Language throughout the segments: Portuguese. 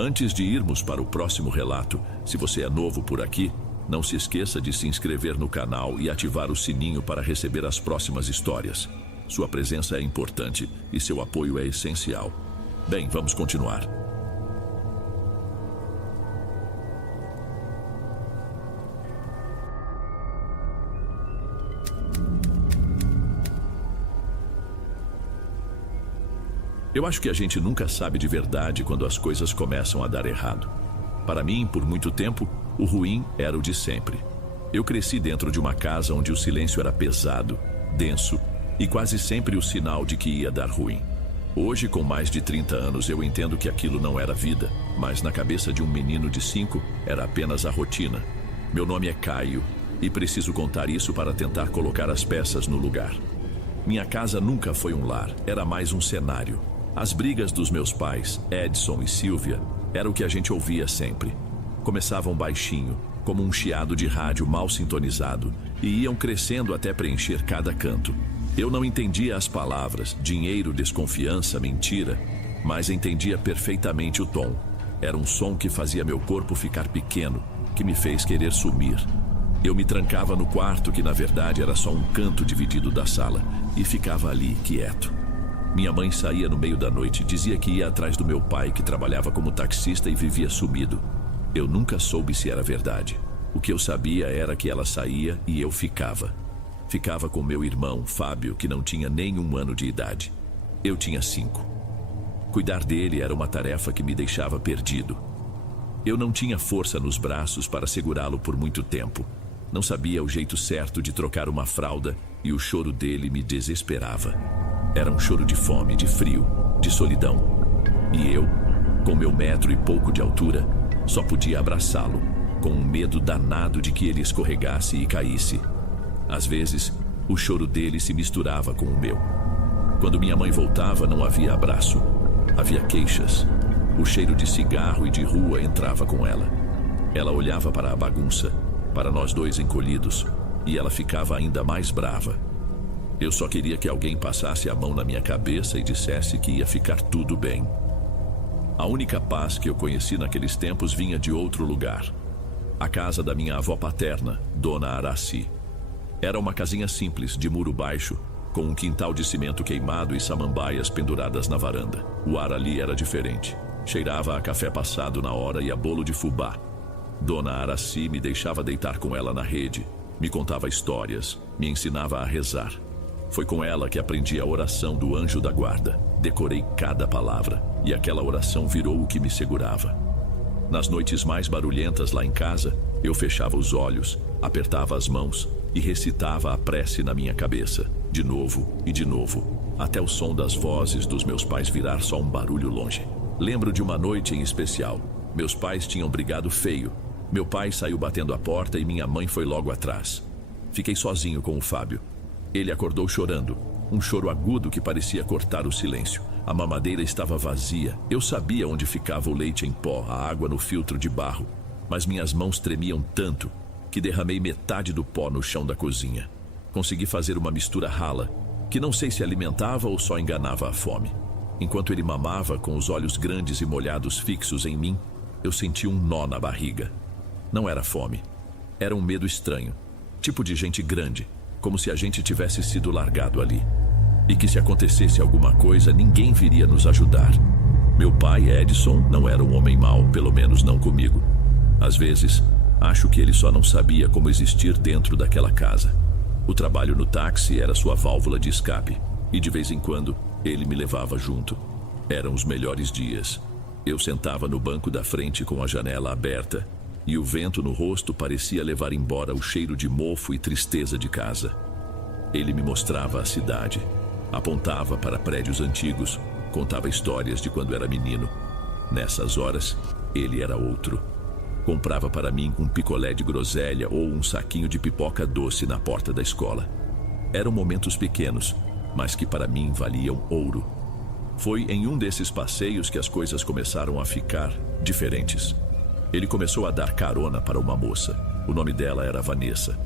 Antes de irmos para o próximo relato, se você é novo por aqui, não se esqueça de se inscrever no canal e ativar o sininho para receber as próximas histórias. Sua presença é importante e seu apoio é essencial. Bem, vamos continuar. Eu acho que a gente nunca sabe de verdade quando as coisas começam a dar errado. Para mim, por muito tempo, o ruim era o de sempre. Eu cresci dentro de uma casa onde o silêncio era pesado, denso e quase sempre o sinal de que ia dar ruim. Hoje, com mais de 30 anos, eu entendo que aquilo não era vida, mas na cabeça de um menino de 5 era apenas a rotina. Meu nome é Caio e preciso contar isso para tentar colocar as peças no lugar. Minha casa nunca foi um lar, era mais um cenário. As brigas dos meus pais, Edson e Silvia, era o que a gente ouvia sempre. Começavam baixinho, como um chiado de rádio mal sintonizado, e iam crescendo até preencher cada canto. Eu não entendia as palavras, dinheiro, desconfiança, mentira, mas entendia perfeitamente o tom. Era um som que fazia meu corpo ficar pequeno, que me fez querer sumir. Eu me trancava no quarto, que na verdade era só um canto dividido da sala, e ficava ali, quieto. Minha mãe saía no meio da noite, dizia que ia atrás do meu pai, que trabalhava como taxista e vivia sumido. Eu nunca soube se era verdade. O que eu sabia era que ela saía e eu ficava. Ficava com meu irmão, Fábio, que não tinha nem 1 ano de idade. Eu tinha 5. Cuidar dele era uma tarefa que me deixava perdido. Eu não tinha força nos braços para segurá-lo por muito tempo. Não sabia o jeito certo de trocar uma fralda e o choro dele me desesperava. Era um choro de fome, de frio, de solidão. E eu, com meu 1 e pouco de altura, só podia abraçá-lo, com um medo danado de que ele escorregasse e caísse. Às vezes, o choro dele se misturava com o meu. Quando minha mãe voltava, não havia abraço. Havia queixas. O cheiro de cigarro e de rua entrava com ela. Ela olhava para a bagunça, para nós dois encolhidos, e ela ficava ainda mais brava. Eu só queria que alguém passasse a mão na minha cabeça e dissesse que ia ficar tudo bem. A única paz que eu conheci naqueles tempos vinha de outro lugar. A casa da minha avó paterna, Dona Araci. Era uma casinha simples, de muro baixo, com um quintal de cimento queimado e samambaias penduradas na varanda. O ar ali era diferente. Cheirava a café passado na hora e a bolo de fubá. Dona Araci me deixava deitar com ela na rede, me contava histórias, me ensinava a rezar. Foi com ela que aprendi a oração do anjo da guarda. Decorei cada palavra, e aquela oração virou o que me segurava. Nas noites mais barulhentas lá em casa, eu fechava os olhos, apertava as mãos e recitava a prece na minha cabeça, de novo e de novo, até o som das vozes dos meus pais virar só um barulho longe. Lembro de uma noite em especial. Meus pais tinham brigado feio. Meu pai saiu batendo a porta e minha mãe foi logo atrás. Fiquei sozinho com o Fábio. Ele acordou chorando, um choro agudo que parecia cortar o silêncio. A mamadeira estava vazia. Eu sabia onde ficava o leite em pó, a água no filtro de barro, mas minhas mãos tremiam tanto que derramei metade do pó no chão da cozinha. Consegui fazer uma mistura rala, que não sei se alimentava ou só enganava a fome. Enquanto ele mamava, com os olhos grandes e molhados fixos em mim, eu senti um nó na barriga. Não era fome, era um medo estranho, tipo de gente grande, como se a gente tivesse sido largado ali. E que se acontecesse alguma coisa, ninguém viria nos ajudar. Meu pai, Edson, não era um homem mau, pelo menos não comigo. Às vezes, acho que ele só não sabia como existir dentro daquela casa. O trabalho no táxi era sua válvula de escape, e de vez em quando, ele me levava junto. Eram os melhores dias. Eu sentava no banco da frente com a janela aberta, e o vento no rosto parecia levar embora o cheiro de mofo e tristeza de casa. Ele me mostrava a cidade, apontava para prédios antigos, contava histórias de quando era menino. Nessas horas, ele era outro. Comprava para mim um picolé de groselha ou um saquinho de pipoca doce na porta da escola. Eram momentos pequenos, mas que para mim valiam ouro. Foi em um desses passeios que as coisas começaram a ficar diferentes. Ele começou a dar carona para uma moça. O nome dela era Vanessa.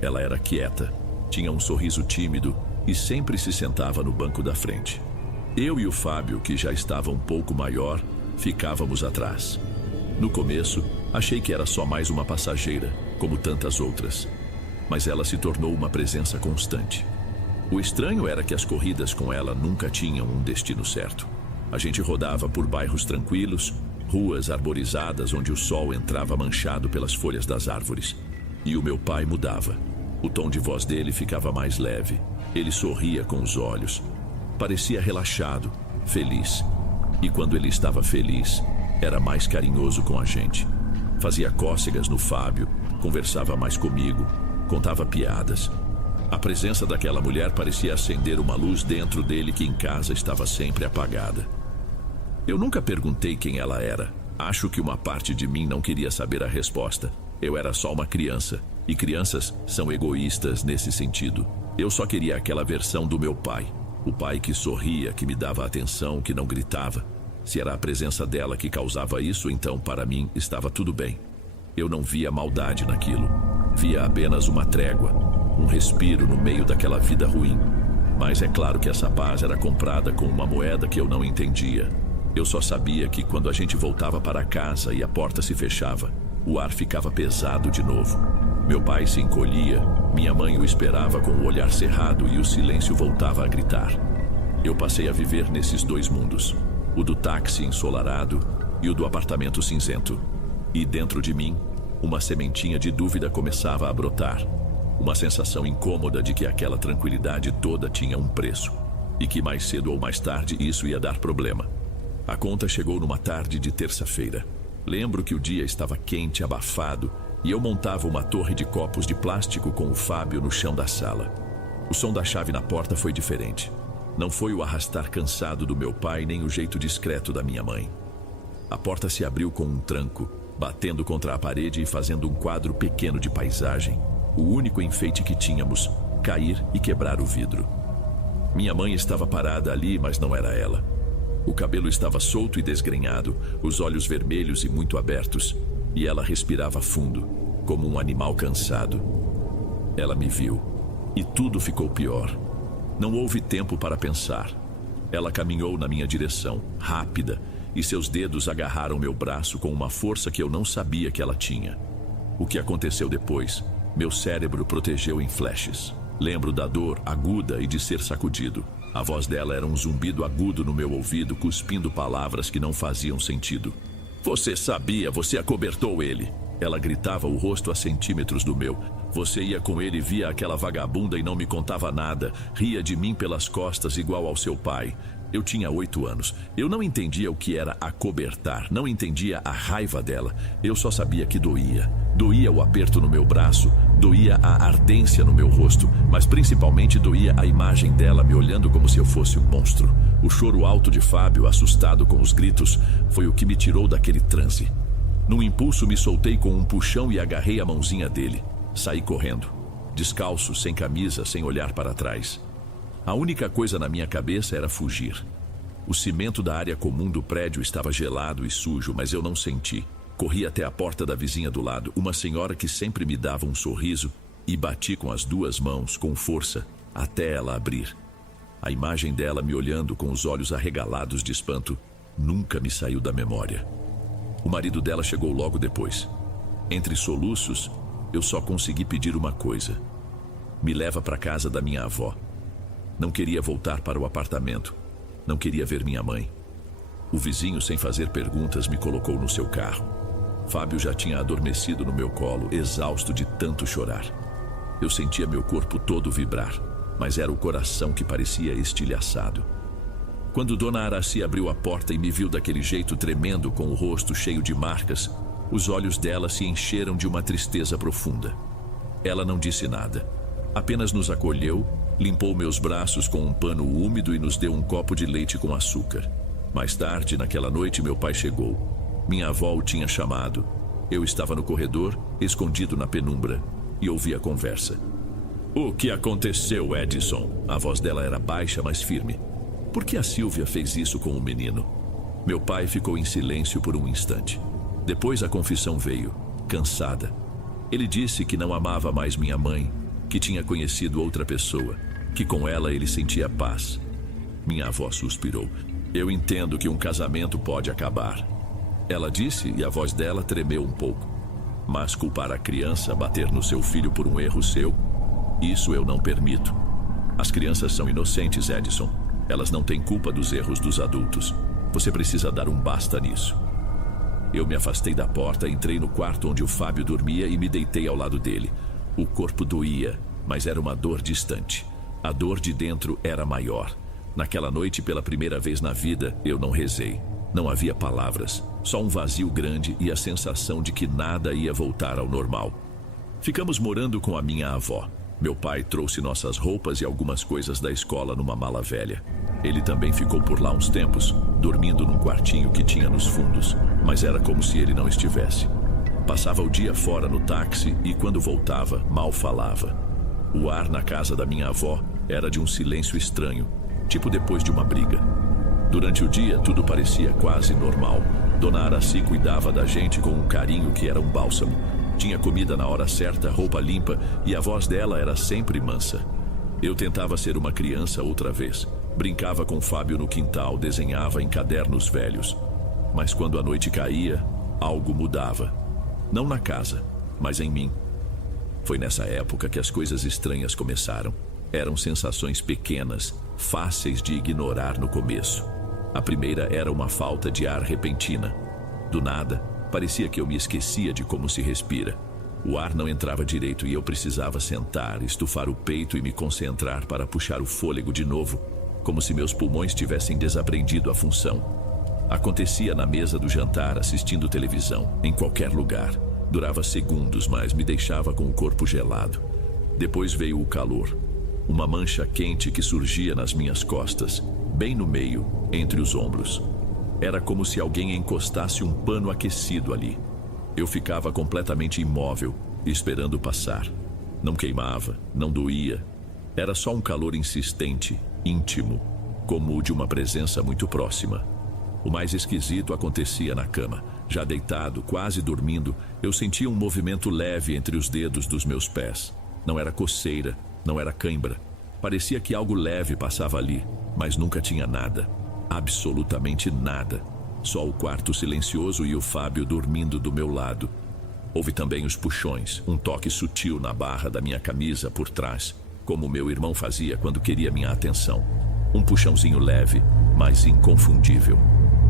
Ela era quieta, tinha um sorriso tímido e sempre se sentava no banco da frente. Eu e o Fábio, que já estava um pouco maior, ficávamos atrás. No começo, achei que era só mais uma passageira, como tantas outras. Mas ela se tornou uma presença constante. O estranho era que as corridas com ela nunca tinham um destino certo. A gente rodava por bairros tranquilos, ruas arborizadas onde o sol entrava manchado pelas folhas das árvores. E o meu pai mudava. O tom de voz dele ficava mais leve. Ele sorria com os olhos. Parecia relaxado, feliz. E quando ele estava feliz, era mais carinhoso com a gente. Fazia cócegas no Fábio, conversava mais comigo, contava piadas. A presença daquela mulher parecia acender uma luz dentro dele que em casa estava sempre apagada. Eu nunca perguntei quem ela era. Acho que uma parte de mim não queria saber a resposta. Eu era só uma criança, e crianças são egoístas nesse sentido. Eu só queria aquela versão do meu pai. O pai que sorria, que me dava atenção, que não gritava. Se era a presença dela que causava isso, então para mim estava tudo bem. Eu não via maldade naquilo. Via apenas uma trégua, um respiro no meio daquela vida ruim. Mas é claro que essa paz era comprada com uma moeda que eu não entendia. Eu só sabia que quando a gente voltava para casa e a porta se fechava, o ar ficava pesado de novo. Meu pai se encolhia, minha mãe o esperava com o olhar cerrado e o silêncio voltava a gritar. Eu passei a viver nesses dois mundos, o do táxi ensolarado e o do apartamento cinzento. E dentro de mim, uma sementinha de dúvida começava a brotar. Uma sensação incômoda de que aquela tranquilidade toda tinha um preço. E que mais cedo ou mais tarde isso ia dar problema. A conta chegou numa tarde de terça-feira. Lembro que o dia estava quente, abafado, e eu montava uma torre de copos de plástico com o Fábio no chão da sala. O som da chave na porta foi diferente. Não foi o arrastar cansado do meu pai, nem o jeito discreto da minha mãe. A porta se abriu com um tranco, batendo contra a parede e fazendo um quadro pequeno de paisagem. O único enfeite que tínhamos, cair e quebrar o vidro. Minha mãe estava parada ali, mas não era ela. O cabelo estava solto e desgrenhado, os olhos vermelhos e muito abertos, e ela respirava fundo, como um animal cansado. Ela me viu, e tudo ficou pior. Não houve tempo para pensar. Ela caminhou na minha direção, rápida, e seus dedos agarraram meu braço com uma força que eu não sabia que ela tinha. O que aconteceu depois, meu cérebro protegeu em flashes. Lembro da dor aguda e de ser sacudido. A voz dela era um zumbido agudo no meu ouvido, cuspindo palavras que não faziam sentido. Você sabia, você acobertou ele. Ela gritava, o rosto a centímetros do meu. Você ia com ele, via aquela vagabunda e não me contava nada. Ria de mim pelas costas igual ao seu pai. Eu tinha 8 anos. Eu não entendia o que era acobertar. Não entendia a raiva dela. Eu só sabia que doía. Doía o aperto no meu braço. Doía a ardência no meu rosto. Mas principalmente doía a imagem dela me olhando como se eu fosse um monstro. O choro alto de Fábio, assustado com os gritos, foi o que me tirou daquele transe. Num impulso me soltei com um puxão e agarrei a mãozinha dele. Saí correndo. Descalço, sem camisa, sem olhar para trás. A única coisa na minha cabeça era fugir. O cimento da área comum do prédio estava gelado e sujo, mas eu não senti. Corri até a porta da vizinha do lado, uma senhora que sempre me dava um sorriso, e bati com as 2 mãos, com força, até ela abrir. A imagem dela me olhando com os olhos arregalados de espanto nunca me saiu da memória. O marido dela chegou logo depois. Entre soluços, eu só consegui pedir uma coisa. Me leva para casa da minha avó. Não queria voltar para o apartamento. Não queria ver minha mãe. O vizinho, sem fazer perguntas, me colocou no seu carro. Fábio já tinha adormecido no meu colo, exausto de tanto chorar. Eu sentia meu corpo todo vibrar, mas era o coração que parecia estilhaçado. Quando Dona Araci abriu a porta e me viu daquele jeito tremendo, com o rosto cheio de marcas, os olhos dela se encheram de uma tristeza profunda. Ela não disse nada. Apenas nos acolheu, limpou meus braços com um pano úmido e nos deu um copo de leite com açúcar. Mais tarde, naquela noite, meu pai chegou. Minha avó o tinha chamado. Eu estava no corredor, escondido na penumbra, e ouvi a conversa. O que aconteceu, Edson? A voz dela era baixa, mas firme. Por que a Silvia fez isso com o menino? Meu pai ficou em silêncio por um instante. Depois a confissão veio, cansada. Ele disse que não amava mais minha mãe, que tinha conhecido outra pessoa, que com ela ele sentia paz. Minha avó suspirou. Eu entendo que um casamento pode acabar. Ela disse e a voz dela tremeu um pouco. Mas culpar a criança, bater no seu filho por um erro seu, isso eu não permito. As crianças são inocentes, Edison. Elas não têm culpa dos erros dos adultos. Você precisa dar um basta nisso. Eu me afastei da porta, entrei no quarto onde o Fábio dormia e me deitei ao lado dele. O corpo doía, mas era uma dor distante. A dor de dentro era maior. Naquela noite, pela primeira vez na vida, eu não rezei. Não havia palavras, só um vazio grande e a sensação de que nada ia voltar ao normal. Ficamos morando com a minha avó. Meu pai trouxe nossas roupas e algumas coisas da escola numa mala velha. Ele também ficou por lá uns tempos, dormindo num quartinho que tinha nos fundos, mas era como se ele não estivesse. Passava o dia fora no táxi e, quando voltava, mal falava. O ar na casa da minha avó era de um silêncio estranho, tipo depois de uma briga. Durante o dia, tudo parecia quase normal. Dona Araci cuidava da gente com um carinho que era um bálsamo. Tinha comida na hora certa, roupa limpa e a voz dela era sempre mansa. Eu tentava ser uma criança outra vez. Brincava com Fábio no quintal, desenhava em cadernos velhos. Mas quando a noite caía, algo mudava. Não na casa, mas em mim. Foi nessa época que as coisas estranhas começaram. Eram sensações pequenas, fáceis de ignorar no começo. A primeira era uma falta de ar repentina. Do nada, parecia que eu me esquecia de como se respira. O ar não entrava direito e eu precisava sentar, estufar o peito e me concentrar para puxar o fôlego de novo, como se meus pulmões tivessem desaprendido a função. Acontecia na mesa do jantar, assistindo televisão, em qualquer lugar. Durava segundos, mas me deixava com o corpo gelado. Depois veio o calor. Uma mancha quente que surgia nas minhas costas, bem no meio, entre os ombros. Era como se alguém encostasse um pano aquecido ali. Eu ficava completamente imóvel, esperando passar. Não queimava, não doía. Era só um calor insistente, íntimo, como o de uma presença muito próxima. O mais esquisito acontecia na cama. Já deitado, quase dormindo, eu sentia um movimento leve entre os dedos dos meus pés. Não era coceira, não era cãibra. Parecia que algo leve passava ali, mas nunca tinha nada. Absolutamente nada. Só o quarto silencioso e o Fábio dormindo do meu lado. Houve também os puxões, um toque sutil na barra da minha camisa por trás, como meu irmão fazia quando queria minha atenção. Um puxãozinho leve, mas inconfundível.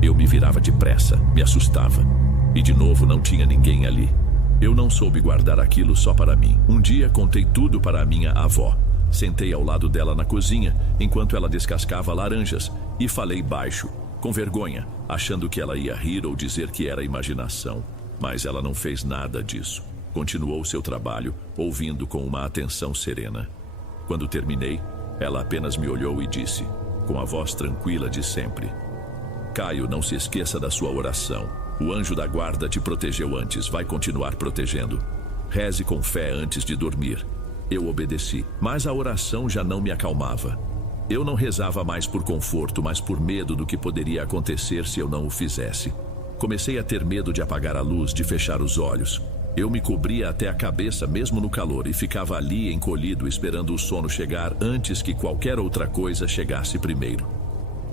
Eu me virava depressa, me assustava. E de novo não tinha ninguém ali. Eu não soube guardar aquilo só para mim. Um dia contei tudo para a minha avó. Sentei ao lado dela na cozinha, enquanto ela descascava laranjas, e falei baixo, com vergonha, achando que ela ia rir ou dizer que era imaginação. Mas ela não fez nada disso. Continuou seu trabalho, ouvindo com uma atenção serena. Quando terminei, ela apenas me olhou e disse, com a voz tranquila de sempre: Caio, não se esqueça da sua oração. O anjo da guarda te protegeu antes, vai continuar protegendo. Reze com fé antes de dormir. Eu obedeci, mas a oração já não me acalmava. Eu não rezava mais por conforto, mas por medo do que poderia acontecer se eu não o fizesse. Comecei a ter medo de apagar a luz, de fechar os olhos. Eu me cobria até a cabeça mesmo no calor e ficava ali encolhido esperando o sono chegar antes que qualquer outra coisa chegasse primeiro.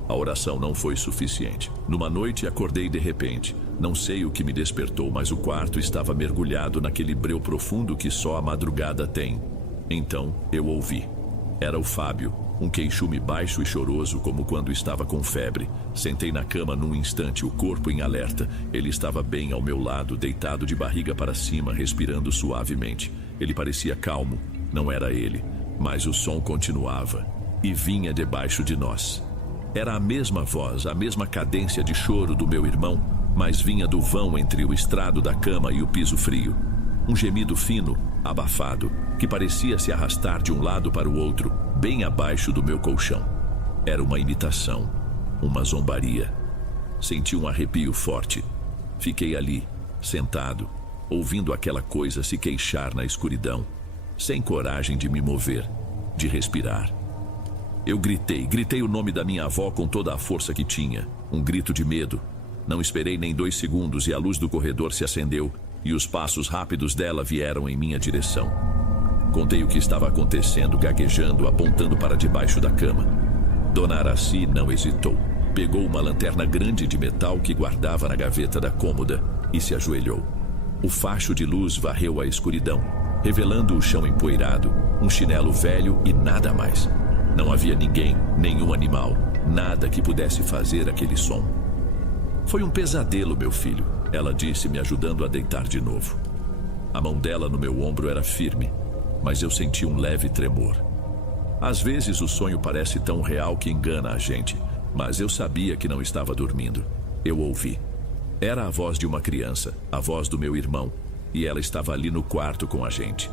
A oração não foi suficiente. Numa noite acordei de repente. Não sei o que me despertou, mas o quarto estava mergulhado naquele breu profundo que só a madrugada tem. Então eu ouvi. Era o Fábio, um queixume baixo e choroso como quando estava com febre. Sentei na cama num instante, o corpo em alerta. Ele estava bem ao meu lado, deitado de barriga para cima, respirando suavemente. Ele parecia calmo. Não era ele, mas o som continuava e vinha debaixo de nós. Era a mesma voz, a mesma cadência de choro do meu irmão, mas vinha do vão entre o estrado da cama e o piso frio. Um gemido fino, abafado, que parecia se arrastar de um lado para o outro, bem abaixo do meu colchão. Era uma imitação, uma zombaria. Senti um arrepio forte. Fiquei ali, sentado, ouvindo aquela coisa se queixar na escuridão, sem coragem de me mover, de respirar. Eu gritei o nome da minha avó com toda a força que tinha, um grito de medo. Não esperei nem 2 segundos e a luz do corredor se acendeu e os passos rápidos dela vieram em minha direção. Contei o que estava acontecendo, gaguejando, apontando para debaixo da cama. Dona Araci não hesitou. Pegou uma lanterna grande de metal que guardava na gaveta da cômoda e se ajoelhou. O facho de luz varreu a escuridão, revelando o chão empoeirado, um chinelo velho e nada mais. Não havia ninguém, nenhum animal, nada que pudesse fazer aquele som. Foi um pesadelo, meu filho, ela disse, me ajudando a deitar de novo. A mão dela no meu ombro era firme, mas eu senti um leve tremor. Às vezes o sonho parece tão real que engana a gente, mas eu sabia que não estava dormindo. Eu ouvi. Era a voz de uma criança, a voz do meu irmão, e ela estava ali no quarto com a gente.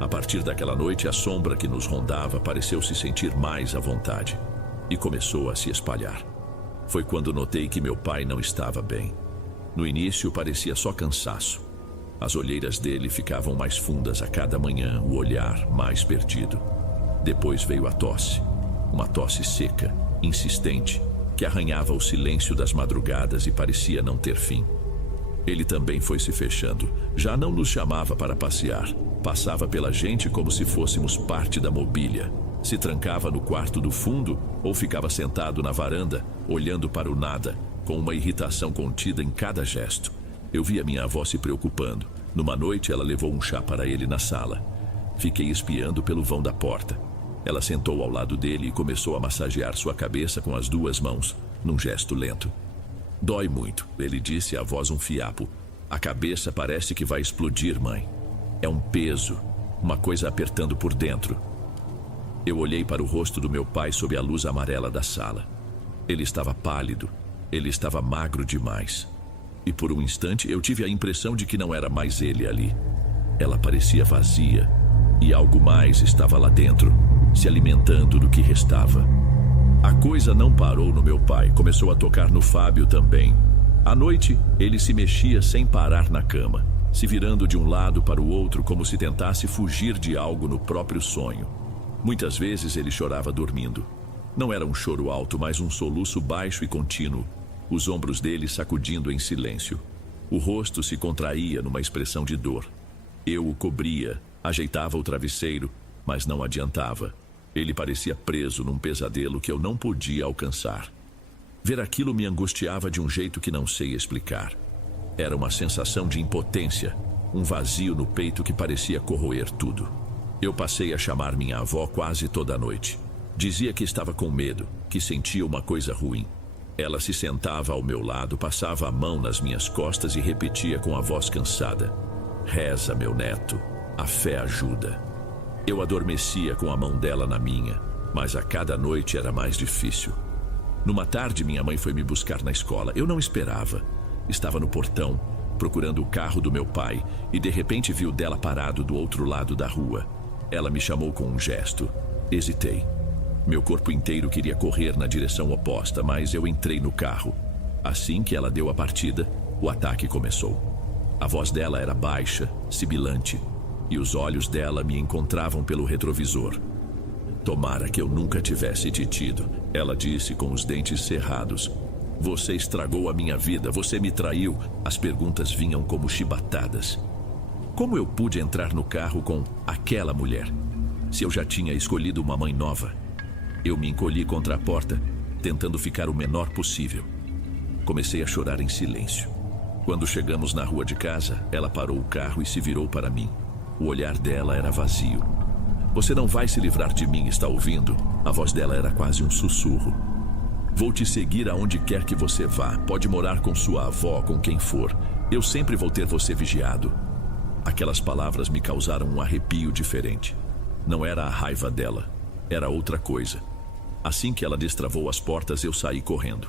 A partir daquela noite, a sombra que nos rondava pareceu se sentir mais à vontade e começou a se espalhar. Foi quando notei que meu pai não estava bem. No início parecia só cansaço. As olheiras dele ficavam mais fundas a cada manhã, o olhar mais perdido. Depois veio a tosse, uma tosse seca, insistente, que arranhava o silêncio das madrugadas e parecia não ter fim. Ele também foi se fechando, já não nos chamava para passear, passava pela gente como se fôssemos parte da mobília, se trancava no quarto do fundo ou ficava sentado na varanda, olhando para o nada, com uma irritação contida em cada gesto. Eu via minha avó se preocupando. Numa noite ela levou um chá para ele na sala. Fiquei espiando pelo vão da porta. Ela sentou ao lado dele e começou a massagear sua cabeça com as duas mãos, num gesto lento. Dói muito, ele disse, a voz um fiapo. A cabeça parece que vai explodir, mãe. É um peso, uma coisa apertando por dentro. Eu olhei para o rosto do meu pai sob a luz amarela da sala. Ele estava pálido, ele estava magro demais. E por um instante eu tive a impressão de que não era mais ele ali. Ela parecia vazia, e algo mais estava lá dentro, se alimentando do que restava. A coisa não parou no meu pai, começou a tocar no Fábio também. À noite, ele se mexia sem parar na cama, se virando de um lado para o outro como se tentasse fugir de algo no próprio sonho. Muitas vezes ele chorava dormindo. Não era um choro alto, mas um soluço baixo e contínuo, os ombros dele sacudindo em silêncio. O rosto se contraía numa expressão de dor. Eu o cobria, ajeitava o travesseiro, mas não adiantava. Ele parecia preso num pesadelo que eu não podia alcançar. Ver aquilo me angustiava de um jeito que não sei explicar. Era uma sensação de impotência, um vazio no peito que parecia corroer tudo. Eu passei a chamar minha avó quase toda a noite. Dizia que estava com medo, que sentia uma coisa ruim. Ela se sentava ao meu lado, passava a mão nas minhas costas e repetia com a voz cansada: "Reza, meu neto, a fé ajuda." Eu adormecia com a mão dela na minha, mas a cada noite era mais difícil. Numa tarde, minha mãe foi me buscar na escola. Eu não esperava. Estava no portão, procurando o carro do meu pai, e de repente vi o dela parado do outro lado da rua. Ela me chamou com um gesto. Hesitei. Meu corpo inteiro queria correr na direção oposta, mas eu entrei no carro. Assim que ela deu a partida, o ataque começou. A voz dela era baixa, sibilante, e os olhos dela me encontravam pelo retrovisor. "Tomara que eu nunca tivesse te tido," ela disse com os dentes cerrados. "Você estragou a minha vida, você me traiu." As perguntas vinham como chibatadas. Como eu pude entrar no carro com aquela mulher, se eu já tinha escolhido uma mãe nova? Eu me encolhi contra a porta, tentando ficar o menor possível. Comecei a chorar em silêncio. Quando chegamos na rua de casa, ela parou o carro e se virou para mim. O olhar dela era vazio. "Você não vai se livrar de mim, está ouvindo?" A voz dela era quase um sussurro. "Vou te seguir aonde quer que você vá. Pode morar com sua avó, com quem for. Eu sempre vou ter você vigiado." Aquelas palavras me causaram um arrepio diferente. Não era a raiva dela, era outra coisa. Assim que ela destravou as portas, eu saí correndo.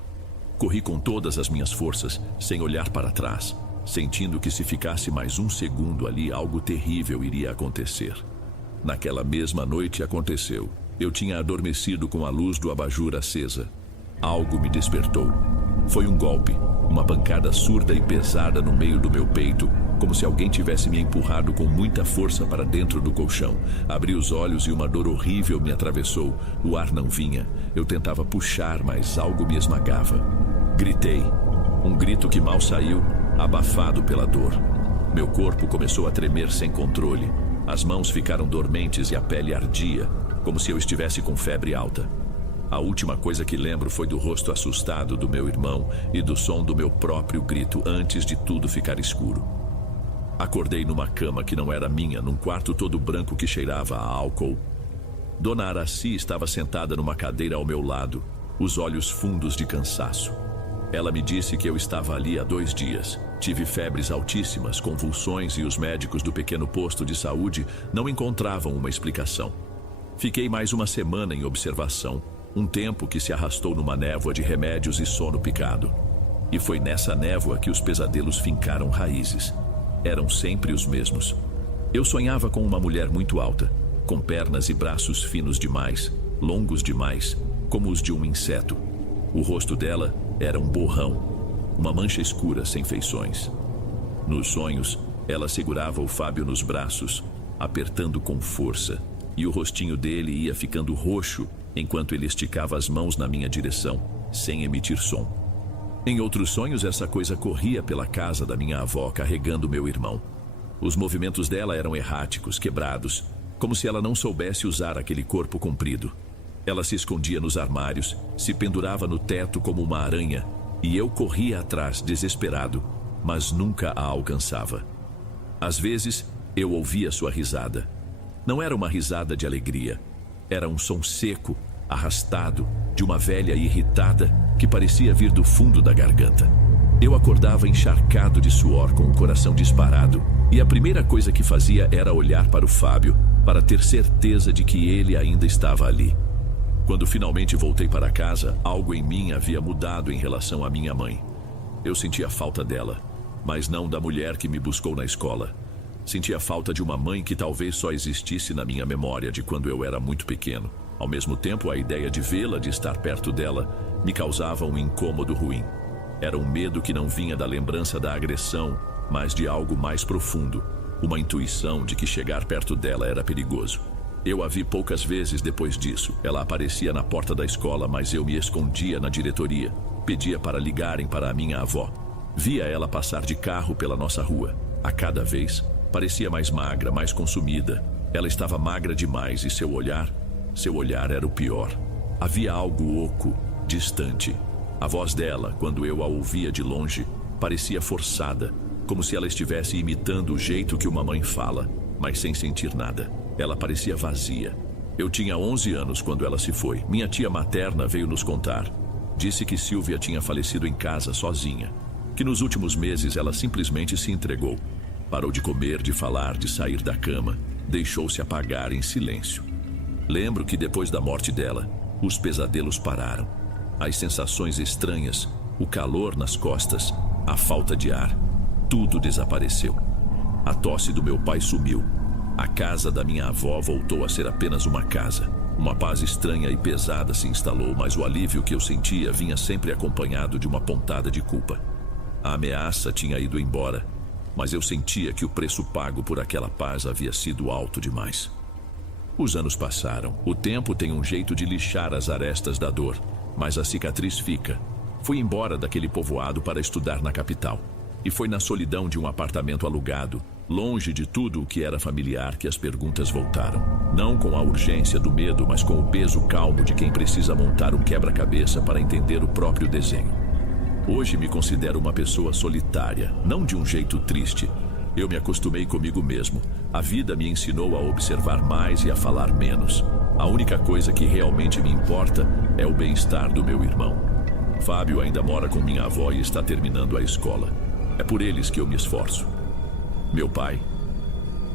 Corri com todas as minhas forças, sem olhar para trás, sentindo que se ficasse mais um segundo ali, algo terrível iria acontecer. Naquela mesma noite aconteceu. Eu tinha adormecido com a luz do abajur acesa. Algo me despertou. Foi um golpe, uma pancada surda e pesada no meio do meu peito, como se alguém tivesse me empurrado com muita força para dentro do colchão. Abri os olhos e uma dor horrível me atravessou. O ar não vinha. Eu tentava puxar, mas algo me esmagava. Gritei. Um grito que mal saiu, abafado pela dor. Meu corpo começou a tremer sem controle. As mãos ficaram dormentes e a pele ardia, como se eu estivesse com febre alta. A última coisa que lembro foi do rosto assustado do meu irmão e do som do meu próprio grito antes de tudo ficar escuro. Acordei numa cama que não era minha, num quarto todo branco que cheirava a álcool. Dona Araci estava sentada numa cadeira ao meu lado, os olhos fundos de cansaço. Ela me disse que eu estava ali há 2 dias. Tive febres altíssimas, convulsões e os médicos do pequeno posto de saúde não encontravam uma explicação. Fiquei mais uma semana em observação, um tempo que se arrastou numa névoa de remédios e sono picado. E foi nessa névoa que os pesadelos fincaram raízes. Eram sempre os mesmos. Eu sonhava com uma mulher muito alta, com pernas e braços finos demais, longos demais, como os de um inseto. O rosto dela era um borrão, uma mancha escura sem feições. Nos sonhos, ela segurava o Fábio nos braços, apertando com força, e o rostinho dele ia ficando roxo enquanto ele esticava as mãos na minha direção, sem emitir som. Em outros sonhos, essa coisa corria pela casa da minha avó carregando meu irmão. Os movimentos dela eram erráticos, quebrados, como se ela não soubesse usar aquele corpo comprido. Ela se escondia nos armários, se pendurava no teto como uma aranha, e eu corria atrás, desesperado, mas nunca a alcançava. Às vezes, eu ouvia sua risada. Não era uma risada de alegria. Era um som seco, arrastado, de uma velha irritada que parecia vir do fundo da garganta. Eu acordava encharcado de suor, com o coração disparado, e a primeira coisa que fazia era olhar para o Fábio, para ter certeza de que ele ainda estava ali. Quando finalmente voltei para casa, algo em mim havia mudado em relação à minha mãe. Eu sentia falta dela, mas não da mulher que me buscou na escola. Sentia falta de uma mãe que talvez só existisse na minha memória de quando eu era muito pequeno. Ao mesmo tempo, a ideia de vê-la, de estar perto dela, me causava um incômodo ruim. Era um medo que não vinha da lembrança da agressão, mas de algo mais profundo, uma intuição de que chegar perto dela era perigoso. Eu a vi poucas vezes depois disso. Ela aparecia na porta da escola, mas eu me escondia na diretoria. Pedia para ligarem para a minha avó. Via ela passar de carro pela nossa rua. A cada vez, parecia mais magra, mais consumida. Ela estava magra demais e seu olhar era o pior. Havia algo oco, distante. A voz dela, quando eu a ouvia de longe, parecia forçada, como se ela estivesse imitando o jeito que uma mãe fala, mas sem sentir nada. Ela parecia vazia. Eu tinha 11 anos quando ela se foi. Minha tia materna veio nos contar. Disse que Silvia tinha falecido em casa sozinha, que nos últimos meses ela simplesmente se entregou. Parou de comer, de falar, de sair da cama. Deixou-se apagar em silêncio. Lembro que depois da morte dela, os pesadelos pararam. As sensações estranhas, o calor nas costas, a falta de ar, tudo desapareceu. A tosse do meu pai sumiu. A casa da minha avó voltou a ser apenas uma casa. Uma paz estranha e pesada se instalou, mas o alívio que eu sentia vinha sempre acompanhado de uma pontada de culpa. A ameaça tinha ido embora, mas eu sentia que o preço pago por aquela paz havia sido alto demais. Os anos passaram. O tempo tem um jeito de lixar as arestas da dor, mas a cicatriz fica. Fui embora daquele povoado para estudar na capital. E foi na solidão de um apartamento alugado, longe de tudo o que era familiar, que as perguntas voltaram. Não com a urgência do medo, mas com o peso calmo de quem precisa montar um quebra-cabeça para entender o próprio desenho. Hoje me considero uma pessoa solitária, não de um jeito triste. Eu me acostumei comigo mesmo. A vida me ensinou a observar mais e a falar menos. A única coisa que realmente me importa é o bem-estar do meu irmão. Fábio ainda mora com minha avó e está terminando a escola. É por eles que eu me esforço. Meu pai,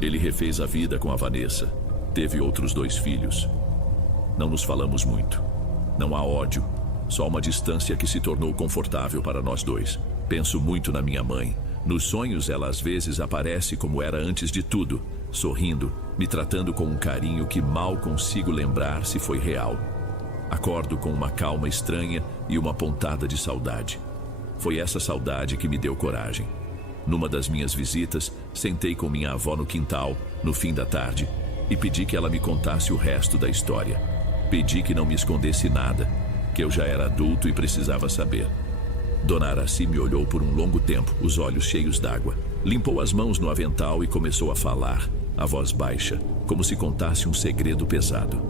ele refez a vida com a Vanessa. Teve outros 2 filhos. Não nos falamos muito. Não há ódio, só uma distância que se tornou confortável para nós 2. Penso muito na minha mãe. Nos sonhos ela às vezes aparece como era antes de tudo, sorrindo, me tratando com um carinho que mal consigo lembrar se foi real. Acordo com uma calma estranha e uma pontada de saudade. Foi essa saudade que me deu coragem. Numa das minhas visitas, sentei com minha avó no quintal, no fim da tarde, e pedi que ela me contasse o resto da história. Pedi que não me escondesse nada, que eu já era adulto e precisava saber. Dona Araci me olhou por um longo tempo, os olhos cheios d'água. Limpou as mãos no avental e começou a falar, a voz baixa, como se contasse um segredo pesado.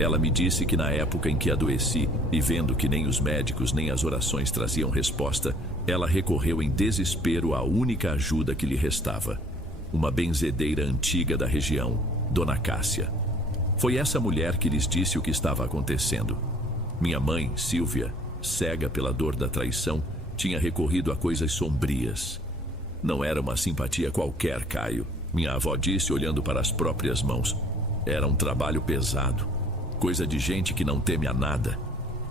Ela me disse que na época em que adoeci, e vendo que nem os médicos nem as orações traziam resposta, ela recorreu em desespero à única ajuda que lhe restava: uma benzedeira antiga da região, Dona Cássia. Foi essa mulher que lhes disse o que estava acontecendo. Minha mãe, Sílvia, cega pela dor da traição, tinha recorrido a coisas sombrias. Não era uma simpatia qualquer, Caio. Minha avó disse, olhando para as próprias mãos. Era um trabalho pesado. Coisa de gente que não teme a nada.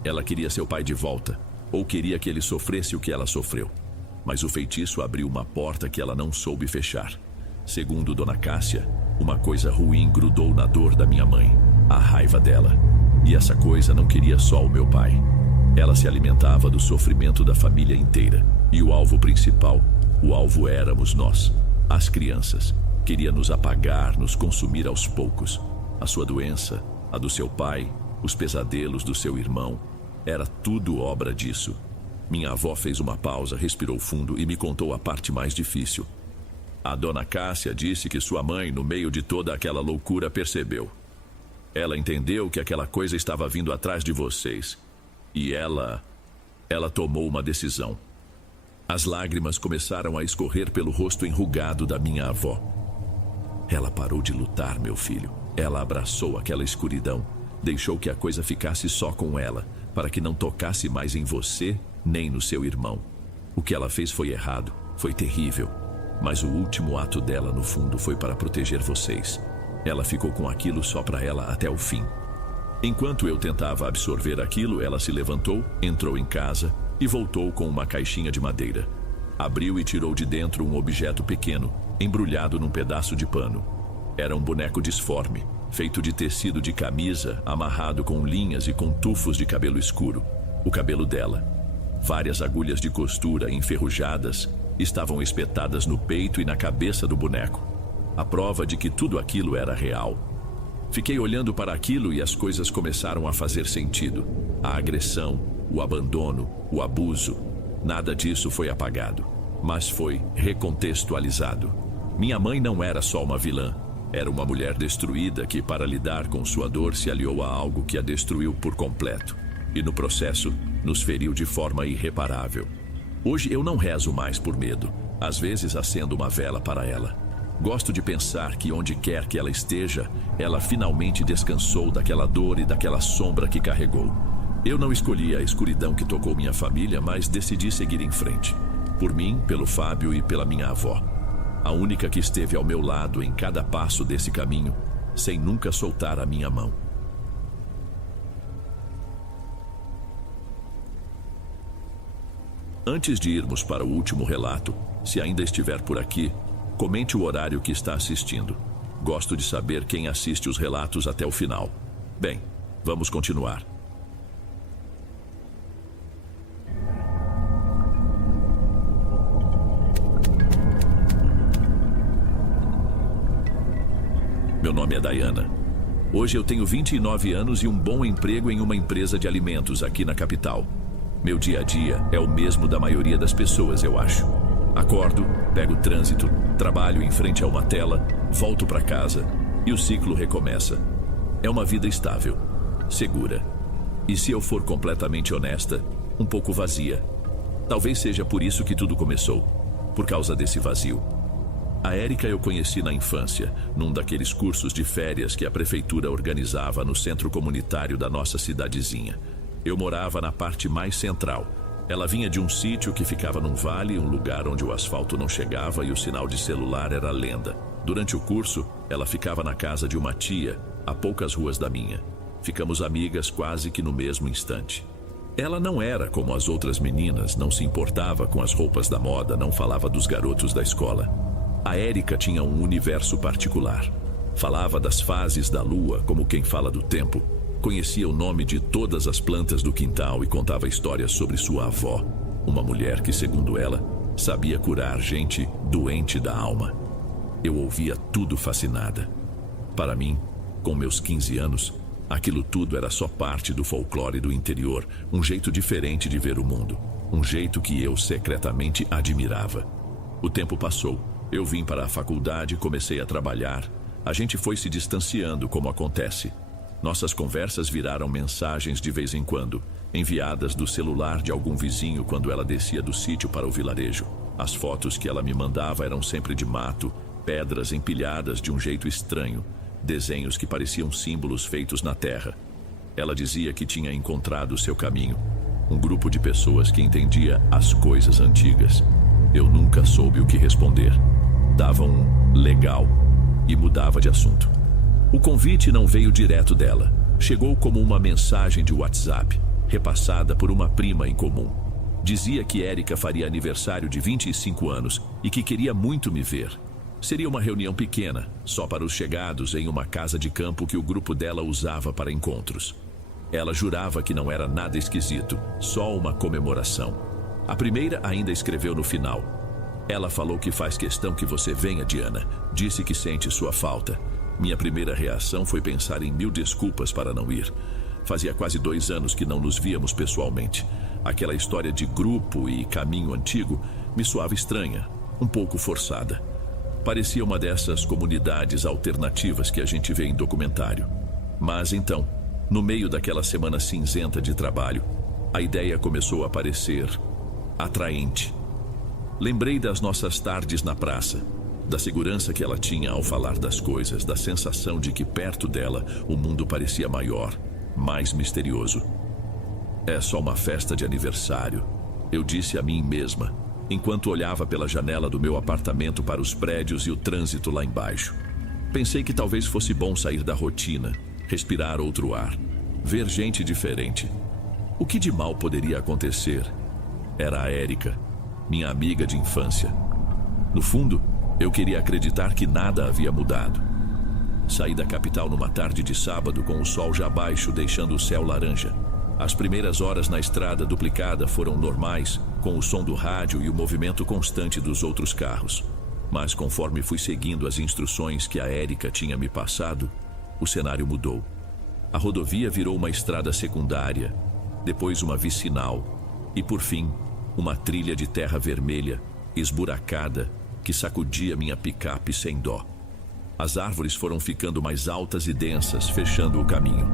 Ela queria seu pai de volta, ou queria que ele sofresse o que ela sofreu. Mas o feitiço abriu uma porta que ela não soube fechar. Segundo Dona Cássia, uma coisa ruim grudou na dor da minha mãe, a raiva dela. E essa coisa não queria só o meu pai. Ela se alimentava do sofrimento da família inteira. E o alvo principal, o alvo éramos nós, as crianças. Queria nos apagar, nos consumir aos poucos. A sua doença, a do seu pai, os pesadelos do seu irmão, era tudo obra disso. Minha avó fez uma pausa, respirou fundo e me contou a parte mais difícil. A Dona Cássia disse que sua mãe, no meio de toda aquela loucura, percebeu. Ela entendeu que aquela coisa estava vindo atrás de vocês. E ela tomou uma decisão. As lágrimas começaram a escorrer pelo rosto enrugado da minha avó. Ela parou de lutar, meu filho. Ela abraçou aquela escuridão, deixou que a coisa ficasse só com ela, para que não tocasse mais em você, nem no seu irmão. O que ela fez foi errado, foi terrível, mas o último ato dela, no fundo, foi para proteger vocês. Ela ficou com aquilo só para ela até o fim. Enquanto eu tentava absorver aquilo, ela se levantou, entrou em casa e voltou com uma caixinha de madeira. Abriu e tirou de dentro um objeto pequeno, embrulhado num pedaço de pano. Era um boneco disforme, feito de tecido de camisa, amarrado com linhas e com tufos de cabelo escuro. O cabelo dela. Várias agulhas de costura enferrujadas estavam espetadas no peito e na cabeça do boneco. A prova de que tudo aquilo era real. Fiquei olhando para aquilo e as coisas começaram a fazer sentido. A agressão, o abandono, o abuso. Nada disso foi apagado, mas foi recontextualizado. Minha mãe não era só uma vilã. Era uma mulher destruída que, para lidar com sua dor, se aliou a algo que a destruiu por completo. E no processo, nos feriu de forma irreparável. Hoje eu não rezo mais por medo. Às vezes acendo uma vela para ela. Gosto de pensar que onde quer que ela esteja, ela finalmente descansou daquela dor e daquela sombra que carregou. Eu não escolhi a escuridão que tocou minha família, mas decidi seguir em frente. Por mim, pelo Fábio e pela minha avó. A única que esteve ao meu lado em cada passo desse caminho, sem nunca soltar a minha mão. Antes de irmos para o último relato, se ainda estiver por aqui, comente o horário que está assistindo. Gosto de saber quem assiste os relatos até o final. Bem, vamos continuar. Meu nome é Diana. Hoje eu tenho 29 anos e um bom emprego em uma empresa de alimentos aqui na capital. Meu dia a dia é o mesmo da maioria das pessoas, eu acho. Acordo, pego o trânsito, trabalho em frente a uma tela, volto para casa e o ciclo recomeça. É uma vida estável, segura. E se eu for completamente honesta, um pouco vazia. Talvez seja por isso que tudo começou, por causa desse vazio. A Érica eu conheci na infância, num daqueles cursos de férias que a prefeitura organizava no centro comunitário da nossa cidadezinha. Eu morava na parte mais central. Ela vinha de um sítio que ficava num vale, um lugar onde o asfalto não chegava e o sinal de celular era lenda. Durante o curso, ela ficava na casa de uma tia, a poucas ruas da minha. Ficamos amigas quase que no mesmo instante. Ela não era como as outras meninas, não se importava com as roupas da moda, não falava dos garotos da escola. A Érica tinha um universo particular. Falava das fases da lua como quem fala do tempo. Conhecia o nome de todas as plantas do quintal e contava histórias sobre sua avó, uma mulher que, segundo ela, sabia curar gente doente da alma. Eu ouvia tudo fascinada. Para mim, com meus 15 anos, aquilo tudo era só parte do folclore do interior, um jeito diferente de ver o mundo, um jeito que eu secretamente admirava. O tempo passou. Eu vim para a faculdade, comecei a trabalhar. A gente foi se distanciando, como acontece. Nossas conversas viraram mensagens de vez em quando, enviadas do celular de algum vizinho quando ela descia do sítio para o vilarejo. As fotos que ela me mandava eram sempre de mato, pedras empilhadas de um jeito estranho, desenhos que pareciam símbolos feitos na terra. Ela dizia que tinha encontrado seu caminho, um grupo de pessoas que entendia as coisas antigas. Eu nunca soube o que responder. Dava um legal e mudava de assunto. O convite não veio direto dela. Chegou como uma mensagem de WhatsApp, repassada por uma prima em comum. Dizia que Érica faria aniversário de 25 anos e que queria muito me ver. Seria uma reunião pequena, só para os chegados, em uma casa de campo que o grupo dela usava para encontros. Ela jurava que não era nada esquisito, só uma comemoração. A primeira ainda escreveu no final: ela falou que faz questão que você venha, Diana. Disse que sente sua falta. Minha primeira reação foi pensar em 1000 desculpas para não ir. Fazia quase 2 anos que não nos víamos pessoalmente. Aquela história de grupo e caminho antigo me soava estranha, um pouco forçada. Parecia uma dessas comunidades alternativas que a gente vê em documentário. Mas então, no meio daquela semana cinzenta de trabalho, a ideia começou a parecer atraente. Lembrei das nossas tardes na praça, da segurança que ela tinha ao falar das coisas, da sensação de que perto dela o mundo parecia maior, mais misterioso. É só uma festa de aniversário, eu disse a mim mesma, enquanto olhava pela janela do meu apartamento para os prédios e o trânsito lá embaixo. Pensei que talvez fosse bom sair da rotina, respirar outro ar, ver gente diferente. O que de mal poderia acontecer? Era a Érica, minha amiga de infância. No fundo, eu queria acreditar que nada havia mudado. Saí da capital numa tarde de sábado com o sol já baixo, deixando o céu laranja. As primeiras horas na estrada duplicada foram normais, com o som do rádio e o movimento constante dos outros carros. Mas conforme fui seguindo as instruções que a Érica tinha me passado, o cenário mudou. A rodovia virou uma estrada secundária, depois uma vicinal e, por fim, uma trilha de terra vermelha, esburacada, que sacudia minha picape sem dó. As árvores foram ficando mais altas e densas, fechando o caminho.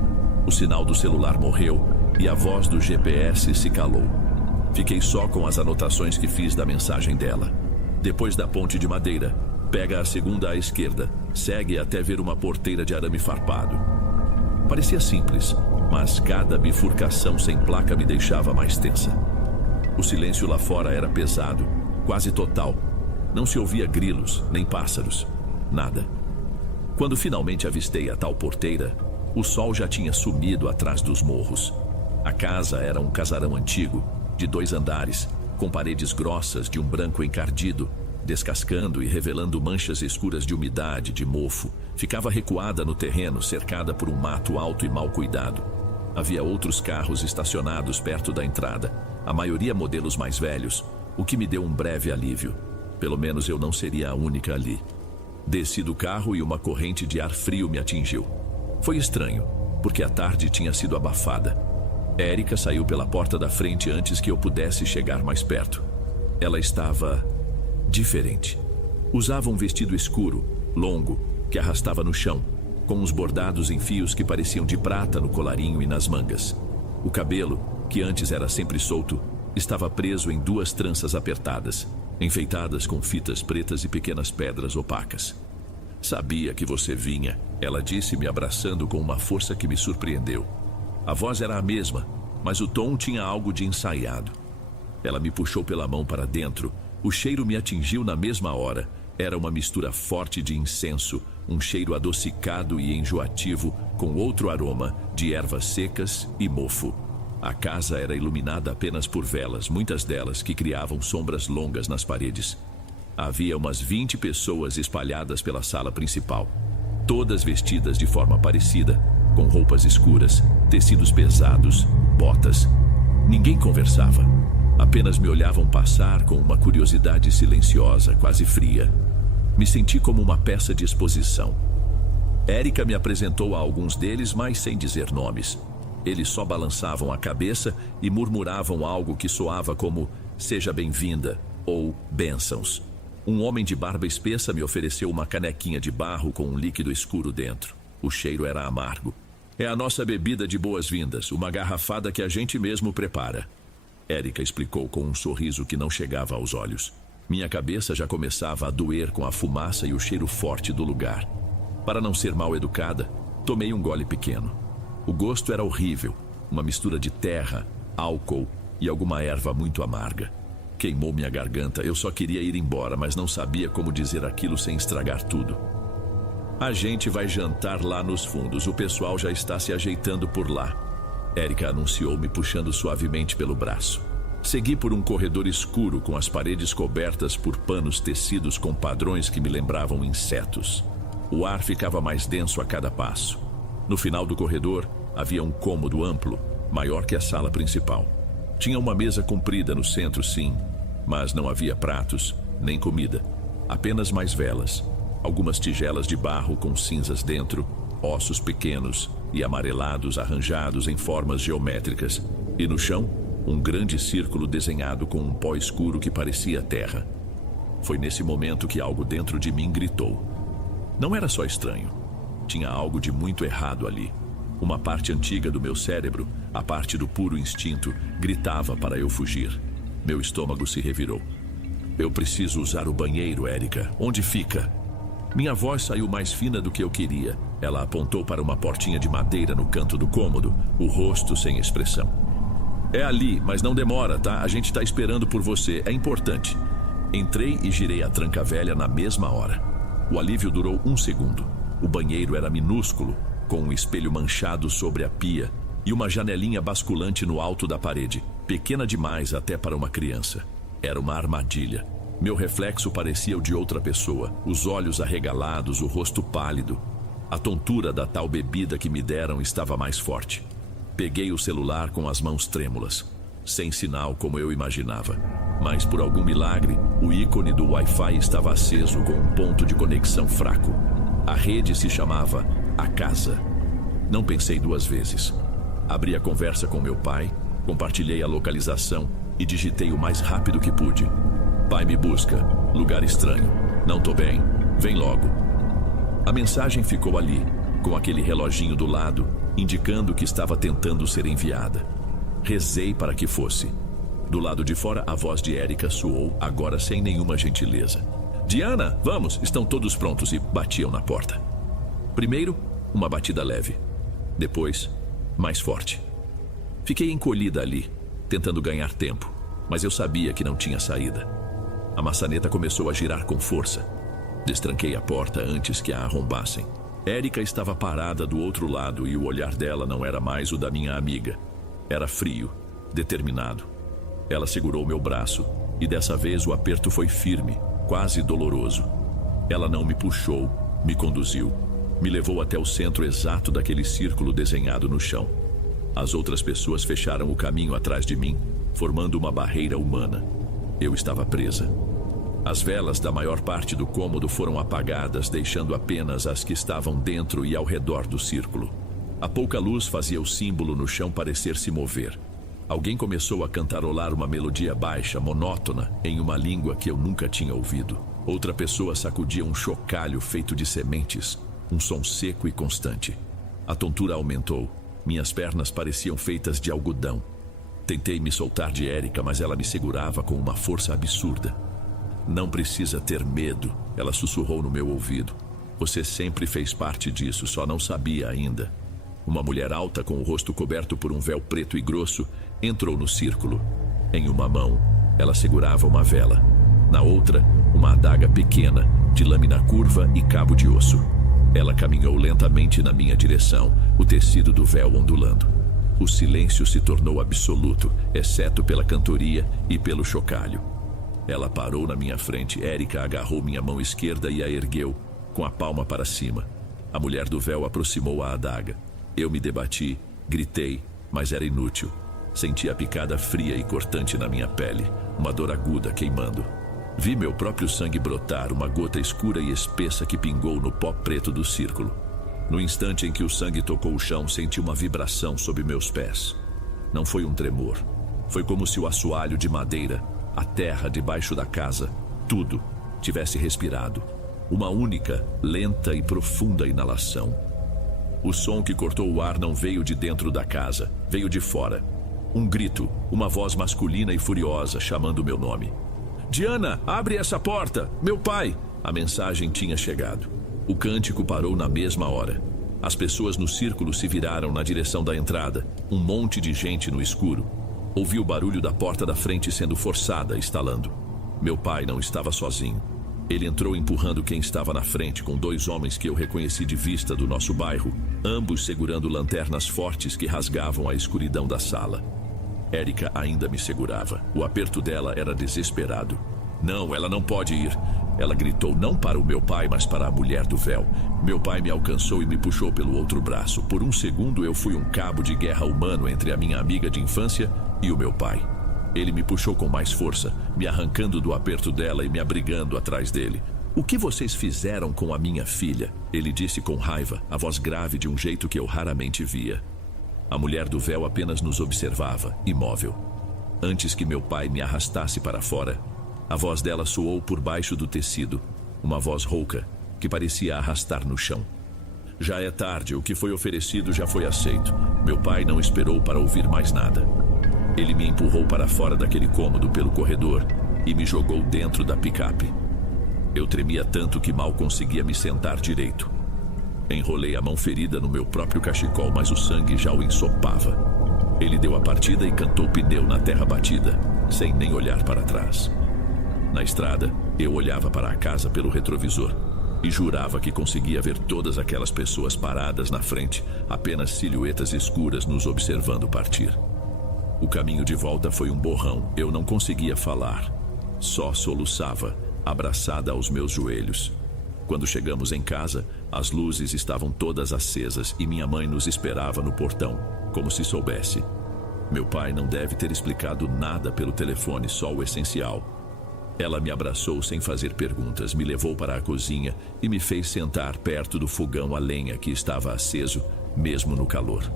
O sinal do celular morreu e a voz do GPS se calou. Fiquei só com as anotações que fiz da mensagem dela. Depois da ponte de madeira, pega a segunda à esquerda, segue até ver uma porteira de arame farpado. Parecia simples, mas cada bifurcação sem placa me deixava mais tensa. O silêncio lá fora era pesado, quase total. Não se ouvia grilos, nem pássaros, nada. Quando finalmente avistei a tal porteira, o sol já tinha sumido atrás dos morros. A casa era um casarão antigo, de 2 andares, com paredes grossas de um branco encardido, descascando e revelando manchas escuras de umidade, de mofo. Ficava recuada no terreno, cercada por um mato alto e mal cuidado. Havia outros carros estacionados perto da entrada, a maioria modelos mais velhos, o que me deu um breve alívio. Pelo menos eu não seria a única ali. Desci do carro e uma corrente de ar frio me atingiu. Foi estranho, porque a tarde tinha sido abafada. Érica saiu pela porta da frente antes que eu pudesse chegar mais perto. Ela estava diferente. Usava um vestido escuro, longo, que arrastava no chão, com uns bordados em fios que pareciam de prata no colarinho e nas mangas. O cabelo, que antes era sempre solto, estava preso em 2 tranças apertadas, enfeitadas com fitas pretas e pequenas pedras opacas. Sabia que você vinha, ela disse, me abraçando com uma força que me surpreendeu. A voz era a mesma, mas o tom tinha algo de ensaiado. Ela me puxou pela mão para dentro. O cheiro me atingiu na mesma hora. Era uma mistura forte de incenso, um cheiro adocicado e enjoativo, com outro aroma de ervas secas e mofo. A casa era iluminada apenas por velas, muitas delas que criavam sombras longas nas paredes. Havia umas 20 pessoas espalhadas pela sala principal, todas vestidas de forma parecida, com roupas escuras, tecidos pesados, botas. Ninguém conversava, apenas me olhavam passar com uma curiosidade silenciosa, quase fria. Me senti como uma peça de exposição. Érica me apresentou a alguns deles, mas sem dizer nomes. Eles só balançavam a cabeça e murmuravam algo que soava como "seja bem-vinda" ou "bênçãos". Um homem de barba espessa me ofereceu uma canequinha de barro com um líquido escuro dentro. O cheiro era amargo. É a nossa bebida de boas-vindas, uma garrafada que a gente mesmo prepara. Érica explicou com um sorriso que não chegava aos olhos. Minha cabeça já começava a doer com a fumaça e o cheiro forte do lugar. Para não ser mal educada, tomei um gole pequeno. O gosto era horrível, uma mistura de terra, álcool e alguma erva muito amarga. Queimou minha garganta, eu só queria ir embora, mas não sabia como dizer aquilo sem estragar tudo. A gente vai jantar lá nos fundos, o pessoal já está se ajeitando por lá. Érica anunciou, me puxando suavemente pelo braço. Segui por um corredor escuro com as paredes cobertas por panos tecidos com padrões que me lembravam insetos. O ar ficava mais denso a cada passo. No final do corredor havia um cômodo amplo, maior que a sala principal. Tinha uma mesa comprida no centro, sim, mas não havia pratos, nem comida. Apenas mais velas, algumas tigelas de barro com cinzas dentro, ossos pequenos e amarelados arranjados em formas geométricas. E no chão, um grande círculo desenhado com um pó escuro que parecia terra. Foi nesse momento que algo dentro de mim gritou. Não era só estranho. Tinha algo de muito errado ali. Uma parte antiga do meu cérebro, a parte do puro instinto, gritava para eu fugir. Meu estômago se revirou. Eu preciso usar o banheiro, Érica. Onde fica? Minha voz saiu mais fina do que eu queria. Ela apontou para uma portinha de madeira no canto do cômodo, o rosto sem expressão. É ali, mas não demora, tá? A gente está esperando por você, é importante. Entrei e girei a tranca velha na mesma hora. O alívio durou 1 segundo. O banheiro era minúsculo, com um espelho manchado sobre a pia e uma janelinha basculante no alto da parede, pequena demais até para uma criança. Era uma armadilha. Meu reflexo parecia o de outra pessoa, os olhos arregalados, o rosto pálido. A tontura da tal bebida que me deram estava mais forte. Peguei o celular com as mãos trêmulas, sem sinal como eu imaginava. Mas por algum milagre, o ícone do Wi-Fi estava aceso com um ponto de conexão fraco. A rede se chamava A Casa. Não pensei 2 vezes. Abri a conversa com meu pai, compartilhei a localização e digitei o mais rápido que pude. Pai me busca, lugar estranho, não tô bem, vem logo. A mensagem ficou ali, com aquele reloginho do lado, indicando que estava tentando ser enviada. Rezei para que fosse. Do lado de fora, a voz de Érica soou, agora sem nenhuma gentileza. Diana, vamos, estão todos prontos, e batiam na porta. Primeiro, uma batida leve. Depois, mais forte. Fiquei encolhida ali, tentando ganhar tempo, mas eu sabia que não tinha saída. A maçaneta começou a girar com força. Destranquei a porta antes que a arrombassem. Érica estava parada do outro lado e o olhar dela não era mais o da minha amiga. Era frio, determinado. Ela segurou meu braço e dessa vez o aperto foi firme, quase doloroso. Ela não me puxou, me conduziu. Me levou até o centro exato daquele círculo desenhado no chão. As outras pessoas fecharam o caminho atrás de mim, formando uma barreira humana. Eu estava presa. As velas da maior parte do cômodo foram apagadas, deixando apenas as que estavam dentro e ao redor do círculo. A pouca luz fazia o símbolo no chão parecer se mover. Alguém começou a cantarolar uma melodia baixa, monótona, em uma língua que eu nunca tinha ouvido. Outra pessoa sacudia um chocalho feito de sementes, um som seco e constante. A tontura aumentou. Minhas pernas pareciam feitas de algodão. Tentei me soltar de Érica, mas ela me segurava com uma força absurda. Não precisa ter medo, ela sussurrou no meu ouvido. Você sempre fez parte disso, só não sabia ainda. Uma mulher alta com o rosto coberto por um véu preto e grosso entrou no círculo. Em uma mão, ela segurava uma vela. Na outra, uma adaga pequena, de lâmina curva e cabo de osso. Ela caminhou lentamente na minha direção, o tecido do véu ondulando. O silêncio se tornou absoluto, exceto pela cantoria e pelo chocalho. Ela parou na minha frente. Érica agarrou minha mão esquerda e a ergueu, com a palma para cima. A mulher do véu aproximou a adaga. Eu me debati, gritei, mas era inútil. Senti a picada fria e cortante na minha pele, uma dor aguda queimando. Vi meu próprio sangue brotar, uma gota escura e espessa que pingou no pó preto do círculo. No instante em que o sangue tocou o chão, senti uma vibração sob meus pés. Não foi um tremor. Foi como se o assoalho de madeira, a terra debaixo da casa, tudo tivesse respirado. Uma única, lenta e profunda inalação. O som que cortou o ar não veio de dentro da casa, veio de fora. Um grito, uma voz masculina e furiosa chamando meu nome. Diana, abre essa porta! Meu pai! A mensagem tinha chegado. O cântico parou na mesma hora. As pessoas no círculo se viraram na direção da entrada. Um monte de gente no escuro. Ouvi o barulho da porta da frente sendo forçada, estalando. Meu pai não estava sozinho. Ele entrou empurrando quem estava na frente, com 2 homens que eu reconheci de vista do nosso bairro, ambos segurando lanternas fortes que rasgavam a escuridão da sala. Érica ainda me segurava. O aperto dela era desesperado. Não, ela não pode ir. Ela gritou não para o meu pai, mas para a mulher do véu. Meu pai me alcançou e me puxou pelo outro braço. Por um segundo eu fui um cabo de guerra humano entre a minha amiga de infância e o meu pai. Ele me puxou com mais força, me arrancando do aperto dela e me abrigando atrás dele. O que vocês fizeram com a minha filha? Ele disse com raiva, a voz grave de um jeito que eu raramente via. A mulher do véu apenas nos observava, imóvel. Antes que meu pai me arrastasse para fora, a voz dela soou por baixo do tecido, uma voz rouca, que parecia arrastar no chão. Já é tarde, o que foi oferecido já foi aceito. Meu pai não esperou para ouvir mais nada. Ele me empurrou para fora daquele cômodo pelo corredor e me jogou dentro da picape. Eu tremia tanto que mal conseguia me sentar direito. Enrolei a mão ferida no meu próprio cachecol, mas o sangue já o ensopava. Ele deu a partida e cantou pneu na terra batida, sem nem olhar para trás. Na estrada, eu olhava para a casa pelo retrovisor e jurava que conseguia ver todas aquelas pessoas paradas na frente, apenas silhuetas escuras nos observando partir. O caminho de volta foi um borrão. Eu não conseguia falar. Só soluçava, abraçada aos meus joelhos. Quando chegamos em casa, as luzes estavam todas acesas e minha mãe nos esperava no portão, como se soubesse. Meu pai não deve ter explicado nada pelo telefone, só o essencial. Ela me abraçou sem fazer perguntas, me levou para a cozinha e me fez sentar perto do fogão a lenha que estava aceso, mesmo no calor.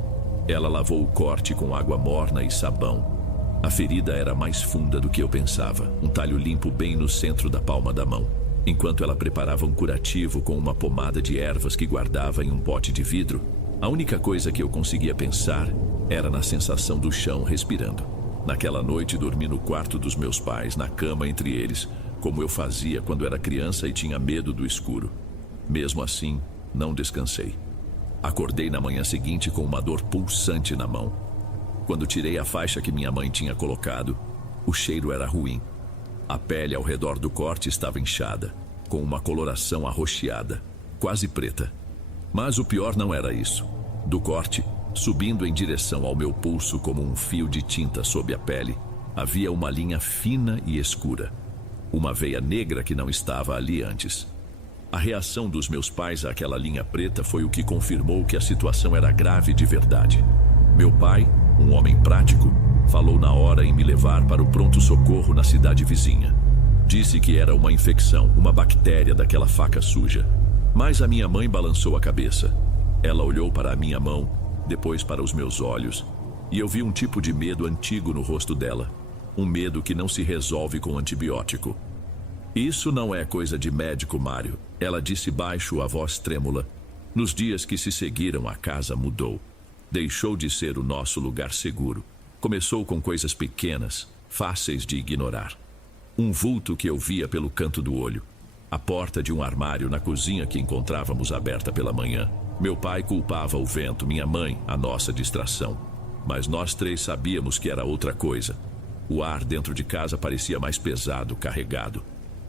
Ela lavou o corte com água morna e sabão. A ferida era mais funda do que eu pensava, um talho limpo bem no centro da palma da mão. Enquanto ela preparava um curativo com uma pomada de ervas que guardava em um pote de vidro, a única coisa que eu conseguia pensar era na sensação do chão respirando. Naquela noite dormi no quarto dos meus pais, na cama entre eles, como eu fazia quando era criança e tinha medo do escuro. Mesmo assim, não descansei. Acordei na manhã seguinte com uma dor pulsante na mão. Quando tirei a faixa que minha mãe tinha colocado, o cheiro era ruim. A pele ao redor do corte estava inchada, com uma coloração arroxeada, quase preta. Mas o pior não era isso. Do corte, subindo em direção ao meu pulso como um fio de tinta sob a pele, havia uma linha fina e escura. Uma veia negra que não estava ali antes. A reação dos meus pais àquela linha preta foi o que confirmou que a situação era grave de verdade. Meu pai, um homem prático, falou na hora em me levar para o pronto-socorro na cidade vizinha. Disse que era uma infecção, uma bactéria daquela faca suja. Mas a minha mãe balançou a cabeça. Ela olhou para a minha mão, depois para os meus olhos, e eu vi um tipo de medo antigo no rosto dela. Um medo que não se resolve com antibiótico. Isso não é coisa de médico, Mário, ela disse baixo, a voz trêmula. Nos dias que se seguiram, a casa mudou. Deixou de ser o nosso lugar seguro. Começou com coisas pequenas, fáceis de ignorar. Um vulto que eu via pelo canto do olho. A porta de um armário na cozinha que encontrávamos aberta pela manhã. Meu pai culpava o vento, minha mãe, a nossa distração. Mas nós 3 sabíamos que era outra coisa. O ar dentro de casa parecia mais pesado, carregado.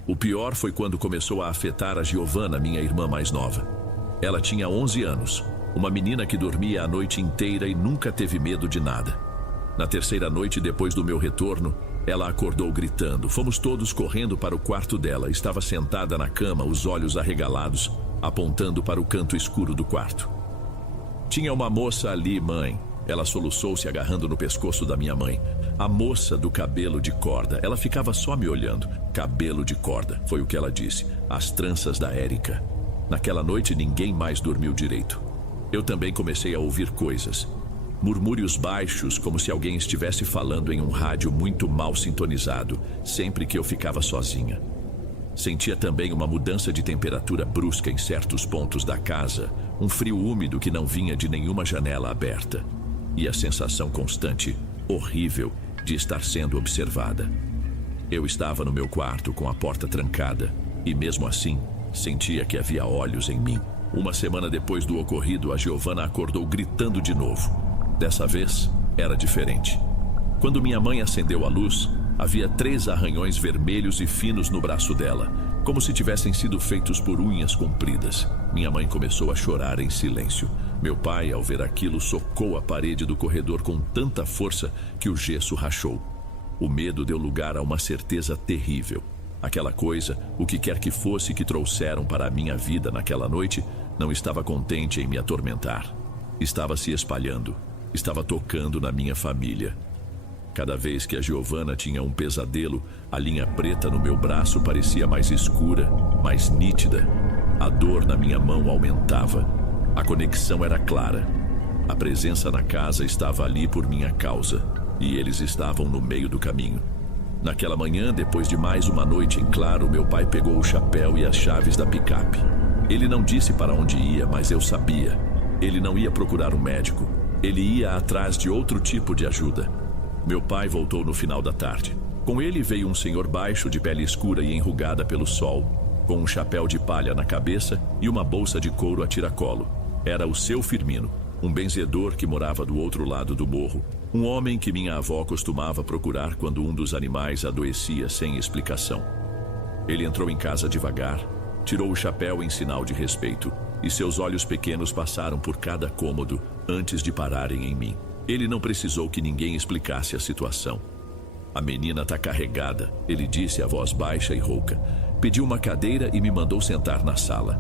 O pior foi quando começou a afetar a Giovana, minha irmã mais nova. Ela tinha 11 anos, uma menina que dormia a noite inteira e nunca teve medo de nada. Na terceira noite depois do meu retorno, ela acordou gritando. Fomos todos correndo para o quarto dela. Estava sentada na cama, os olhos arregalados, apontando para o canto escuro do quarto. Tinha uma moça ali, mãe. Ela soluçou se agarrando no pescoço da minha mãe. A moça do cabelo de corda. Ela ficava só me olhando. Cabelo de corda, foi o que ela disse. As tranças da Érica. Naquela noite ninguém mais dormiu direito. Eu também comecei a ouvir coisas. Murmúrios baixos, como se alguém estivesse falando em um rádio muito mal sintonizado, sempre que eu ficava sozinha. Sentia também uma mudança de temperatura brusca em certos pontos da casa, um frio úmido que não vinha de nenhuma janela aberta, e a sensação constante, horrível, de estar sendo observada. Eu estava no meu quarto com a porta trancada, e mesmo assim, sentia que havia olhos em mim. Uma semana depois do ocorrido, a Giovanna acordou gritando de novo. Dessa vez, era diferente. Quando minha mãe acendeu a luz, havia 3 arranhões vermelhos e finos no braço dela, como se tivessem sido feitos por unhas compridas. Minha mãe começou a chorar em silêncio. Meu pai, ao ver aquilo, socou a parede do corredor com tanta força que o gesso rachou. O medo deu lugar a uma certeza terrível. Aquela coisa, o que quer que fosse que trouxeram para a minha vida naquela noite, não estava contente em me atormentar. Estava se espalhando, estava tocando na minha família. Cada vez que a Giovanna tinha um pesadelo, a linha preta no meu braço parecia mais escura, mais nítida. A dor na minha mão aumentava. A conexão era clara. A presença na casa estava ali por minha causa, e eles estavam no meio do caminho. Naquela manhã, depois de mais uma noite em claro, meu pai pegou o chapéu e as chaves da picape. Ele não disse para onde ia, mas eu sabia. Ele não ia procurar um médico. Ele ia atrás de outro tipo de ajuda. Meu pai voltou no final da tarde. Com ele veio um senhor baixo, de pele escura e enrugada pelo sol, com um chapéu de palha na cabeça e uma bolsa de couro a tiracolo. Era o seu Firmino, um benzedor que morava do outro lado do morro. Um homem que minha avó costumava procurar quando um dos animais adoecia sem explicação. Ele entrou em casa devagar, tirou o chapéu em sinal de respeito, e seus olhos pequenos passaram por cada cômodo antes de pararem em mim. Ele não precisou que ninguém explicasse a situação. "A menina está carregada", ele disse a voz baixa e rouca. Pediu uma cadeira e me mandou sentar na sala.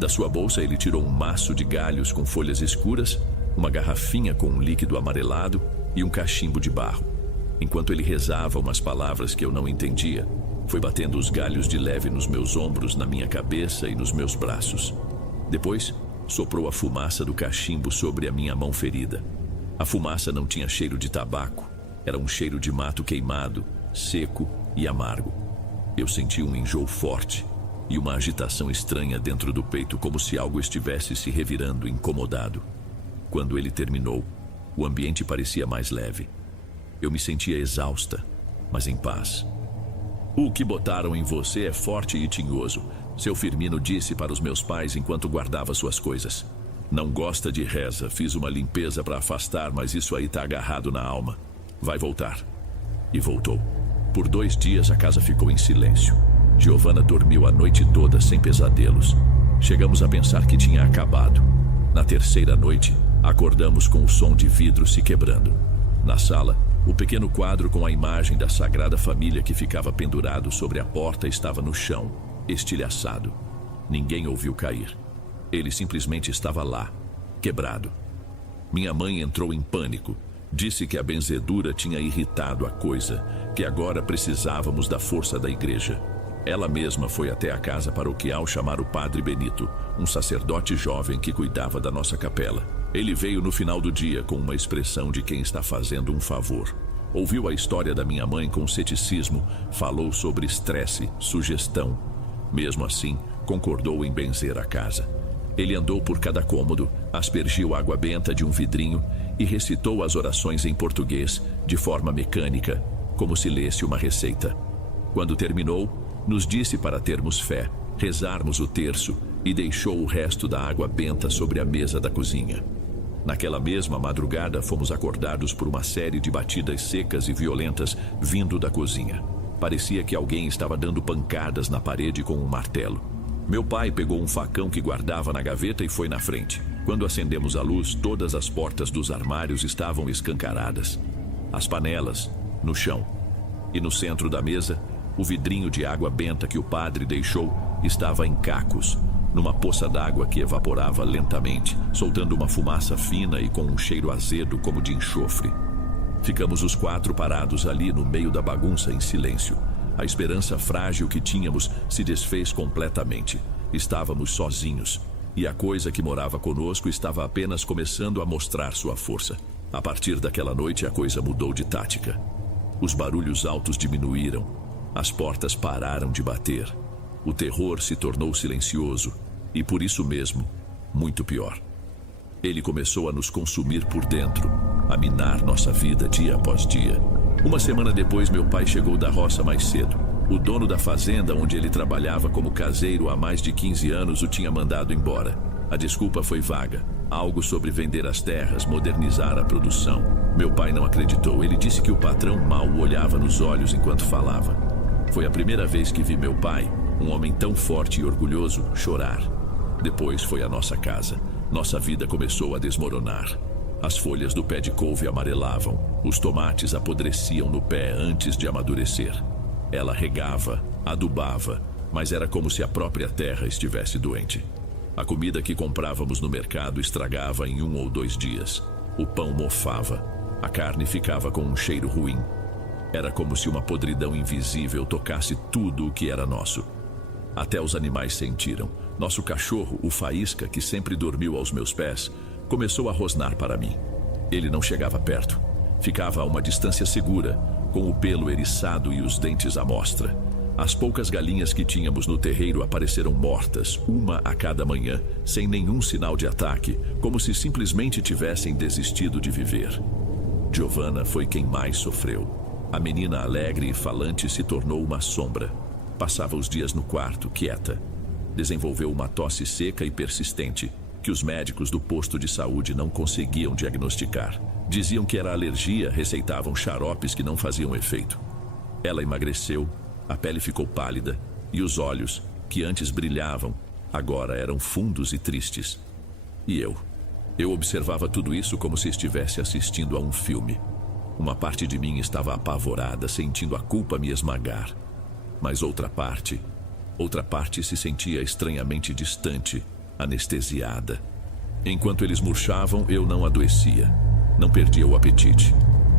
Da sua bolsa ele tirou um maço de galhos com folhas escuras, uma garrafinha com um líquido amarelado e um cachimbo de barro. Enquanto ele rezava umas palavras que eu não entendia, foi batendo os galhos de leve nos meus ombros, na minha cabeça e nos meus braços. Depois, soprou a fumaça do cachimbo sobre a minha mão ferida. A fumaça não tinha cheiro de tabaco, era um cheiro de mato queimado, seco e amargo. Eu senti um enjoo forte e uma agitação estranha dentro do peito, como se algo estivesse se revirando, incomodado. Quando ele terminou, o ambiente parecia mais leve. Eu me sentia exausta, mas em paz. "O que botaram em você é forte e tinhoso", seu Firmino disse para os meus pais enquanto guardava suas coisas. "Não gosta de reza, fiz uma limpeza para afastar, mas isso aí tá agarrado na alma. Vai voltar." E voltou. Por 2 dias a casa ficou em silêncio. Giovanna dormiu a noite toda sem pesadelos. Chegamos a pensar que tinha acabado. Na 3ª noite, acordamos com o som de vidro se quebrando. Na sala, o pequeno quadro com a imagem da Sagrada Família que ficava pendurado sobre a porta estava no chão, estilhaçado. Ninguém ouviu cair. Ele simplesmente estava lá, quebrado. Minha mãe entrou em pânico. Disse que a benzedura tinha irritado a coisa, que agora precisávamos da força da igreja. Ela mesma foi até a casa paroquial chamar o padre Benito, um sacerdote jovem que cuidava da nossa capela. Ele veio no final do dia com uma expressão de quem está fazendo um favor. Ouviu a história da minha mãe com ceticismo, falou sobre estresse, sugestão. Mesmo assim, concordou em benzer a casa. Ele andou por cada cômodo, aspergiu água benta de um vidrinho e recitou as orações em português, de forma mecânica, como se lesse uma receita. Quando terminou, nos disse para termos fé, rezarmos o terço e deixou o resto da água benta sobre a mesa da cozinha. Naquela mesma madrugada, fomos acordados por uma série de batidas secas e violentas vindo da cozinha. Parecia que alguém estava dando pancadas na parede com um martelo. Meu pai pegou um facão que guardava na gaveta e foi na frente. Quando acendemos a luz, todas as portas dos armários estavam escancaradas. As panelas, no chão. E no centro da mesa, o vidrinho de água benta que o padre deixou estava em cacos, numa poça d'água que evaporava lentamente, soltando uma fumaça fina e com um cheiro azedo como de enxofre. Ficamos os 4 parados ali no meio da bagunça em silêncio. A esperança frágil que tínhamos se desfez completamente. Estávamos sozinhos, e a coisa que morava conosco estava apenas começando a mostrar sua força. A partir daquela noite, a coisa mudou de tática. Os barulhos altos diminuíram, as portas pararam de bater, O terror se tornou silencioso e, por isso mesmo, muito pior. Ele começou a nos consumir por dentro, a minar nossa vida dia após dia. Uma semana depois, meu pai chegou da roça mais cedo. O dono da fazenda onde ele trabalhava como caseiro há mais de 15 anos o tinha mandado embora. A desculpa foi vaga. Algo sobre vender as terras, modernizar a produção. Meu pai não acreditou. Ele disse que o patrão mal o olhava nos olhos enquanto falava. Foi a primeira vez que vi meu pai, um homem tão forte e orgulhoso, chorar. Depois foi a nossa casa. Nossa vida começou a desmoronar. As folhas do pé de couve amarelavam. Os tomates apodreciam no pé antes de amadurecer. Ela regava, adubava, mas era como se a própria terra estivesse doente. A comida que comprávamos no mercado estragava em 1 ou 2 dias. O pão mofava. A carne ficava com um cheiro ruim. Era como se uma podridão invisível tocasse tudo o que era nosso. Até os animais sentiram. Nosso cachorro, o Faísca, que sempre dormiu aos meus pés, começou a rosnar para mim. Ele não chegava perto. Ficava a uma distância segura, com o pelo eriçado e os dentes à mostra. As poucas galinhas que tínhamos no terreiro apareceram mortas, uma a cada manhã, sem nenhum sinal de ataque, como se simplesmente tivessem desistido de viver. Giovanna foi quem mais sofreu. A menina alegre e falante se tornou uma sombra. Passava os dias no quarto, quieta. Desenvolveu uma tosse seca e persistente, que os médicos do posto de saúde não conseguiam diagnosticar. Diziam que era alergia, receitavam xaropes que não faziam efeito. Ela emagreceu, a pele ficou pálida e os olhos, que antes brilhavam, agora eram fundos e tristes. E eu observava tudo isso como se estivesse assistindo a um filme. Uma parte de mim estava apavorada, sentindo a culpa me esmagar. Mas outra parte se sentia estranhamente distante, anestesiada. Enquanto eles murchavam, eu não adoecia. Não perdia o apetite.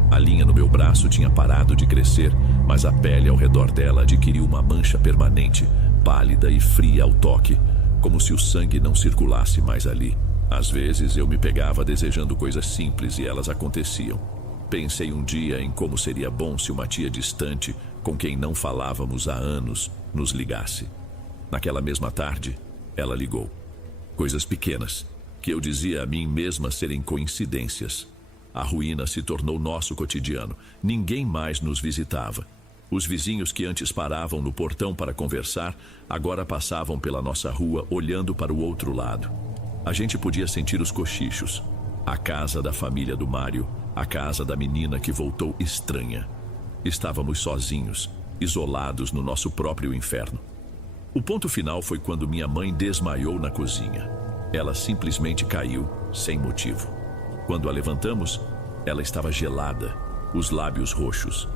A linha no meu braço tinha parado de crescer, mas a pele ao redor dela adquiriu uma mancha permanente, pálida e fria ao toque, como se o sangue não circulasse mais ali. Às vezes eu me pegava desejando coisas simples e elas aconteciam. Pensei um dia em como seria bom se uma tia distante, com quem não falávamos há anos, nos ligasse. Naquela mesma tarde, ela ligou. Coisas pequenas, que eu dizia a mim mesma serem coincidências. A ruína se tornou nosso cotidiano. Ninguém mais nos visitava. Os vizinhos que antes paravam no portão para conversar, agora passavam pela nossa rua olhando para o outro lado. A gente podia sentir os cochichos. A casa da família do Mário, a casa da menina que voltou estranha. Estávamos sozinhos, isolados no nosso próprio inferno. O ponto final foi quando minha mãe desmaiou na cozinha. Ela simplesmente caiu, sem motivo. Quando a levantamos, ela estava gelada, os lábios roxos.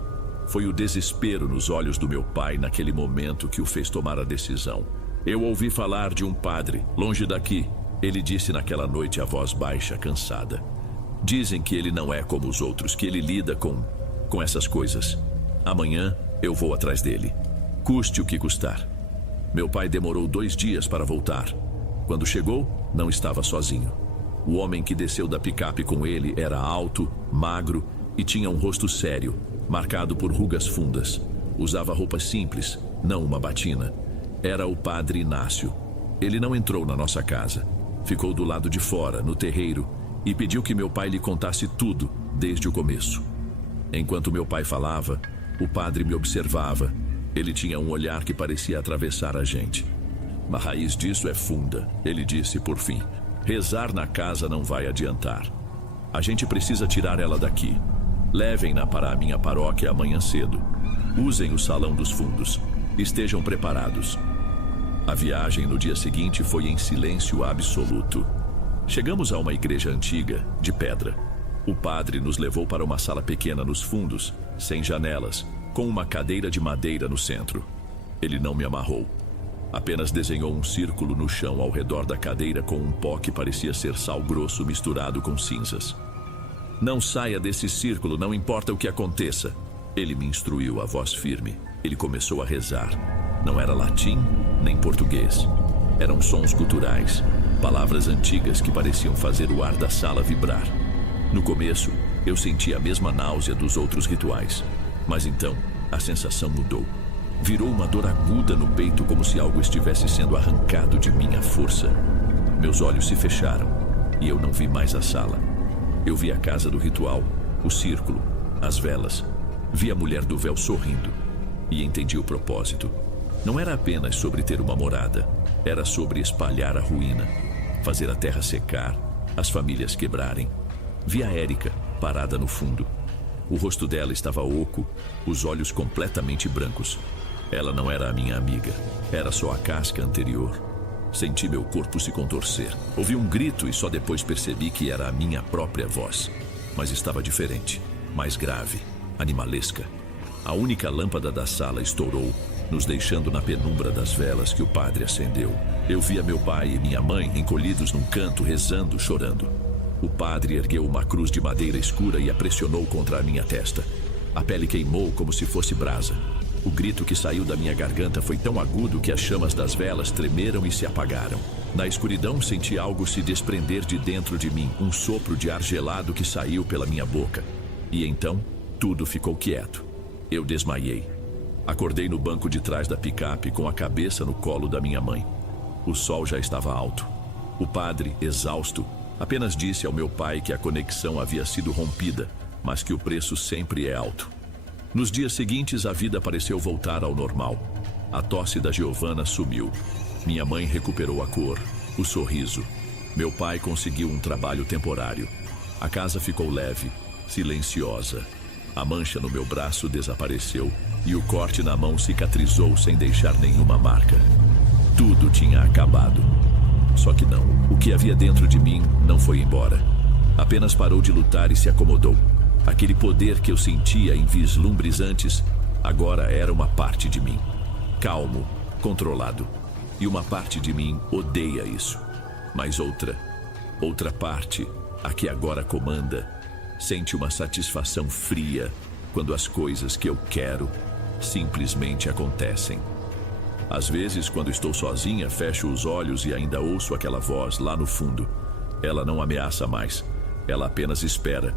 Foi o desespero nos olhos do meu pai naquele momento que o fez tomar a decisão. Eu ouvi falar de um padre, longe daqui. Ele disse naquela noite a voz baixa, cansada. Dizem que ele não é como os outros, que ele lida com essas coisas. Amanhã eu vou atrás dele, custe o que custar. Meu pai demorou 2 dias para voltar. Quando chegou, não estava sozinho. O homem que desceu da picape com ele era alto, magro e tinha um rosto sério, marcado por rugas fundas. Usava roupas simples, não uma batina. Era o padre Inácio. Ele não entrou na nossa casa. Ficou do lado de fora, no terreiro, e pediu que meu pai lhe contasse tudo, desde o começo. Enquanto meu pai falava, o padre me observava. Ele tinha um olhar que parecia atravessar a gente. A raiz disso é funda, ele disse por fim. Rezar na casa não vai adiantar. A gente precisa tirar ela daqui. Levem-na para a minha paróquia amanhã cedo. Usem o salão dos fundos. Estejam preparados. A viagem no dia seguinte foi em silêncio absoluto. Chegamos a uma igreja antiga, de pedra. O padre nos levou para uma sala pequena nos fundos, sem janelas, com uma cadeira de madeira no centro. Ele não me amarrou. Apenas desenhou um círculo no chão ao redor da cadeira com um pó que parecia ser sal grosso misturado com cinzas. Não saia desse círculo, não importa o que aconteça. Ele me instruiu, a voz firme. Ele começou a rezar. Não era latim, nem português. Eram sons guturais, palavras antigas que pareciam fazer o ar da sala vibrar. No começo, eu senti a mesma náusea dos outros rituais. Mas então, a sensação mudou. Virou uma dor aguda no peito, como se algo estivesse sendo arrancado de mim à força. Meus olhos se fecharam e eu não vi mais a sala. Eu vi a casa do ritual, o círculo, as velas. Vi a mulher do véu sorrindo e entendi o propósito. Não era apenas sobre ter uma morada, era sobre espalhar a ruína, fazer a terra secar, as famílias quebrarem. Vi a Érica, parada no fundo. O rosto dela estava oco, os olhos completamente brancos. Ela não era a minha amiga, era só a casca anterior. Senti meu corpo se contorcer. Ouvi um grito e só depois percebi que era a minha própria voz. Mas estava diferente, mais grave, animalesca. A única lâmpada da sala estourou, nos deixando na penumbra das velas que o padre acendeu. Eu via meu pai e minha mãe encolhidos num canto, rezando, chorando. O padre ergueu uma cruz de madeira escura e a pressionou contra a minha testa. A pele queimou como se fosse brasa. O grito que saiu da minha garganta foi tão agudo que as chamas das velas tremeram e se apagaram. Na escuridão senti algo se desprender de dentro de mim, um sopro de ar gelado que saiu pela minha boca. E então, tudo ficou quieto. Eu desmaiei. Acordei no banco de trás da picape com a cabeça no colo da minha mãe. O sol já estava alto. O padre, exausto, apenas disse ao meu pai que a conexão havia sido rompida, mas que o preço sempre é alto. Nos dias seguintes, a vida pareceu voltar ao normal. A tosse da Giovana sumiu. Minha mãe recuperou a cor, o sorriso. Meu pai conseguiu um trabalho temporário. A casa ficou leve, silenciosa. A mancha no meu braço desapareceu e o corte na mão cicatrizou sem deixar nenhuma marca. Tudo tinha acabado. Só que não. O que havia dentro de mim não foi embora. Apenas parou de lutar e se acomodou. Aquele poder que eu sentia em vislumbres antes, agora era uma parte de mim. Calmo, controlado. E uma parte de mim odeia isso. Mas outra parte, a que agora comanda, sente uma satisfação fria quando as coisas que eu quero simplesmente acontecem. Às vezes, quando estou sozinha, fecho os olhos e ainda ouço aquela voz lá no fundo. Ela não ameaça mais, ela apenas espera.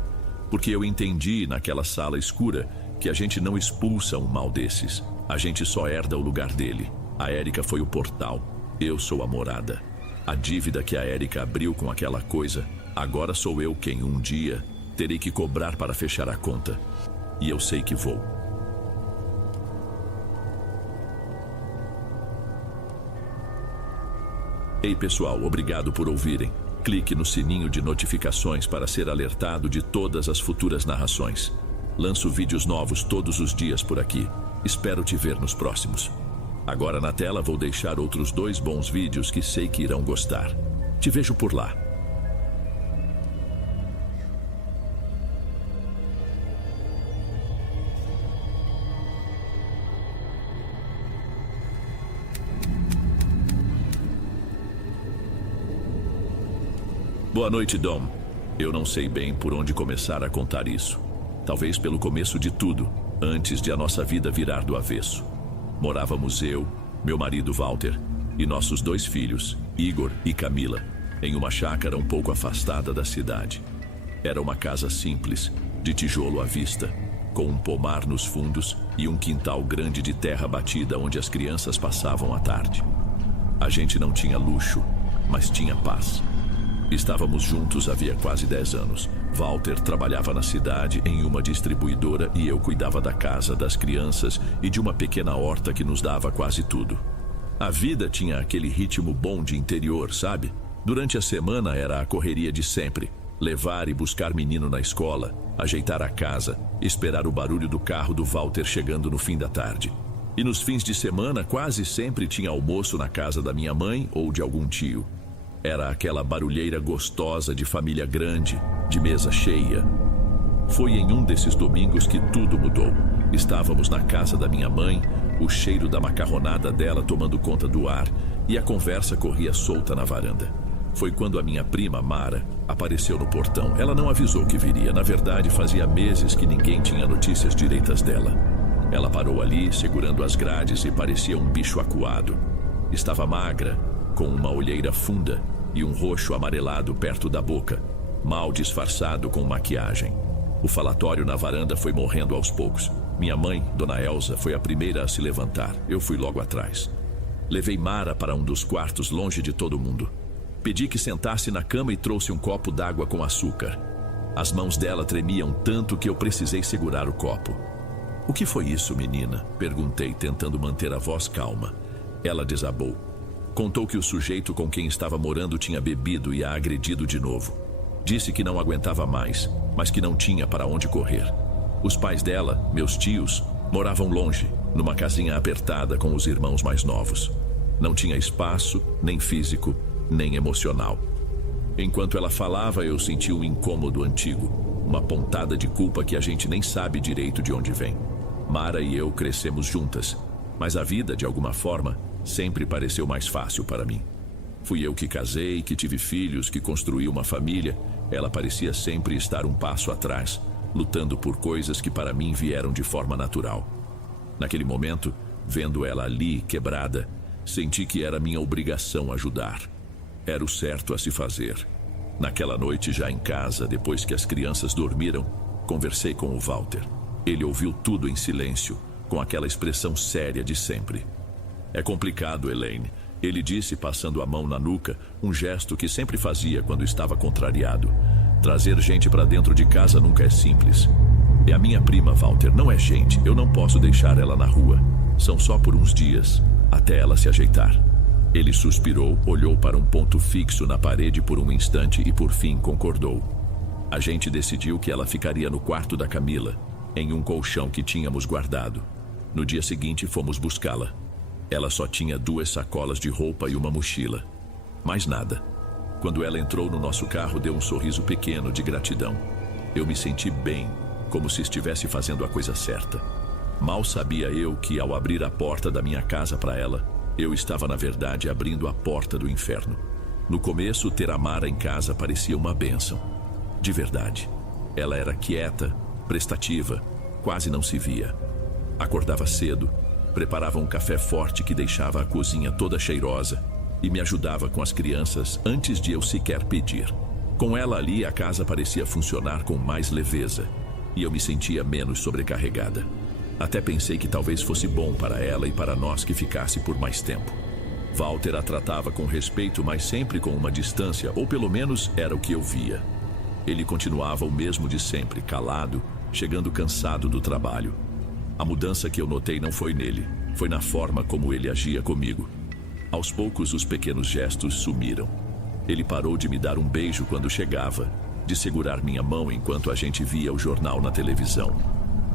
Porque eu entendi naquela sala escura que a gente não expulsa um mal desses. A gente só herda o lugar dele. A Érica foi o portal. Eu sou a morada. A dívida que a Érica abriu com aquela coisa, agora sou eu quem um dia terei que cobrar para fechar a conta. E eu sei que vou. Ei pessoal, obrigado por ouvirem. Clique no sininho de notificações para ser alertado de todas as futuras narrações. Lanço vídeos novos todos os dias por aqui. Espero te ver nos próximos. Agora na tela vou deixar outros 2 bons vídeos que sei que irão gostar. Te vejo por lá. Boa noite, Dom. Eu não sei bem por onde começar a contar isso. Talvez pelo começo de tudo, antes de a nossa vida virar do avesso. Morávamos eu, meu marido Walter e nossos 2 filhos, Igor e Camila, em uma chácara um pouco afastada da cidade. Era uma casa simples, de tijolo à vista, com um pomar nos fundos e um quintal grande de terra batida onde as crianças passavam a tarde. A gente não tinha luxo, mas tinha paz. Estávamos juntos havia quase 10 anos. Walter trabalhava na cidade em uma distribuidora e eu cuidava da casa, das crianças e de uma pequena horta que nos dava quase tudo. A vida tinha aquele ritmo bom de interior, sabe? Durante a semana era a correria de sempre. Levar e buscar menino na escola, ajeitar a casa, esperar o barulho do carro do Walter chegando no fim da tarde. E nos fins de semana quase sempre tinha almoço na casa da minha mãe ou de algum tio. Era aquela barulheira gostosa de família grande, de mesa cheia. Foi em um desses domingos que tudo mudou. Estávamos na casa da minha mãe, o cheiro da macarronada dela tomando conta do ar, e a conversa corria solta na varanda. Foi quando a minha prima, Mara, apareceu no portão. Ela não avisou que viria. Na verdade, fazia meses que ninguém tinha notícias direitas dela. Ela parou ali, segurando as grades, e parecia um bicho acuado. Estava magra, com uma olheira funda e um roxo amarelado perto da boca, mal disfarçado com maquiagem. O falatório na varanda foi morrendo aos poucos. Minha mãe, Dona Elza, foi a primeira a se levantar. Eu fui logo atrás. Levei Mara para um dos quartos, longe de todo mundo. Pedi que sentasse na cama e trouxe um copo d'água com açúcar. As mãos dela tremiam tanto que eu precisei segurar o copo. "O que foi isso, menina?" perguntei, tentando manter a voz calma. Ela desabou. Contou que o sujeito com quem estava morando tinha bebido e a agredido de novo. Disse que não aguentava mais, mas que não tinha para onde correr. Os pais dela, meus tios, moravam longe, numa casinha apertada com os irmãos mais novos. Não tinha espaço, nem físico, nem emocional. Enquanto ela falava, eu senti um incômodo antigo, uma pontada de culpa que a gente nem sabe direito de onde vem. Mara e eu crescemos juntas, mas a vida, de alguma forma, sempre pareceu mais fácil para mim. Fui eu que casei, que tive filhos, que construí uma família. Ela parecia sempre estar um passo atrás, lutando por coisas que para mim vieram de forma natural. Naquele momento, vendo ela ali, quebrada, senti que era minha obrigação ajudar. Era o certo a se fazer. Naquela noite, já em casa, depois que as crianças dormiram, conversei com o Walter. Ele ouviu tudo em silêncio, com aquela expressão séria de sempre. "É complicado, Elaine", ele disse, passando a mão na nuca, um gesto que sempre fazia quando estava contrariado. "Trazer gente para dentro de casa nunca é simples. É a minha prima, Walter, não é gente. Eu não posso deixar ela na rua. São só por uns dias, até ela se ajeitar." Ele suspirou, olhou para um ponto fixo na parede por um instante e por fim concordou. A gente decidiu que ela ficaria no quarto da Camila, em um colchão que tínhamos guardado. No dia seguinte fomos buscá-la. Ela só tinha 2 sacolas de roupa e uma mochila. Mais nada. Quando ela entrou no nosso carro, deu um sorriso pequeno de gratidão. Eu me senti bem, como se estivesse fazendo a coisa certa. Mal sabia eu que, ao abrir a porta da minha casa para ela, eu estava, na verdade, abrindo a porta do inferno. No começo, ter a Mara em casa parecia uma bênção. De verdade. Ela era quieta, prestativa, quase não se via. Acordava cedo, preparava um café forte que deixava a cozinha toda cheirosa e me ajudava com as crianças antes de eu sequer pedir. Com ela ali, a casa parecia funcionar com mais leveza e eu me sentia menos sobrecarregada. Até pensei que talvez fosse bom para ela e para nós que ficasse por mais tempo. Walter a tratava com respeito, mas sempre com uma distância, ou pelo menos era o que eu via. Ele continuava o mesmo de sempre, calado, chegando cansado do trabalho. A mudança que eu notei não foi nele, foi na forma como ele agia comigo. Aos poucos, os pequenos gestos sumiram. Ele parou de me dar um beijo quando chegava, de segurar minha mão enquanto a gente via o jornal na televisão.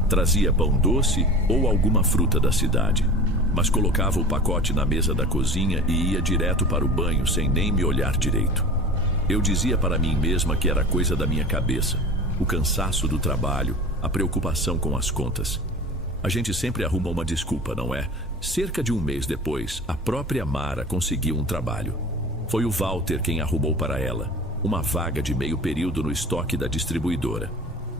Trazia pão doce ou alguma fruta da cidade, mas colocava o pacote na mesa da cozinha e ia direto para o banho sem nem me olhar direito. Eu dizia para mim mesma que era coisa da minha cabeça, o cansaço do trabalho, a preocupação com as contas. A gente sempre arruma uma desculpa, não é? Cerca de um mês depois, a própria Mara conseguiu um trabalho. Foi o Walter quem arrumou para ela uma vaga de meio período no estoque da distribuidora.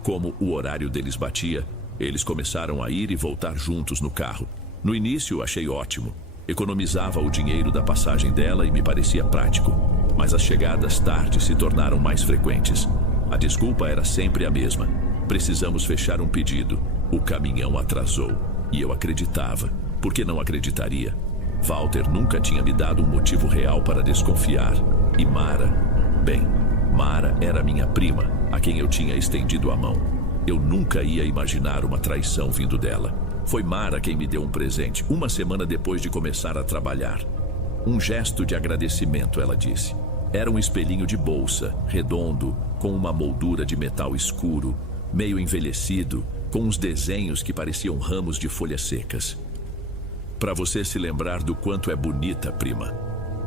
Como o horário deles batia, eles começaram a ir e voltar juntos no carro. No início, achei ótimo. Economizava o dinheiro da passagem dela e me parecia prático. Mas as chegadas tarde se tornaram mais frequentes. A desculpa era sempre a mesma. Precisamos fechar um pedido. O caminhão atrasou. E eu acreditava. Por que não acreditaria? Walter nunca tinha me dado um motivo real para desconfiar. E Mara? Bem, Mara era minha prima, a quem eu tinha estendido a mão. Eu nunca ia imaginar uma traição vindo dela. Foi Mara quem me deu um presente, uma semana depois de começar a trabalhar. Um gesto de agradecimento, ela disse. Era um espelhinho de bolsa, redondo, com uma moldura de metal escuro, meio envelhecido, com uns desenhos que pareciam ramos de folhas secas. "Para você se lembrar do quanto é bonita, prima",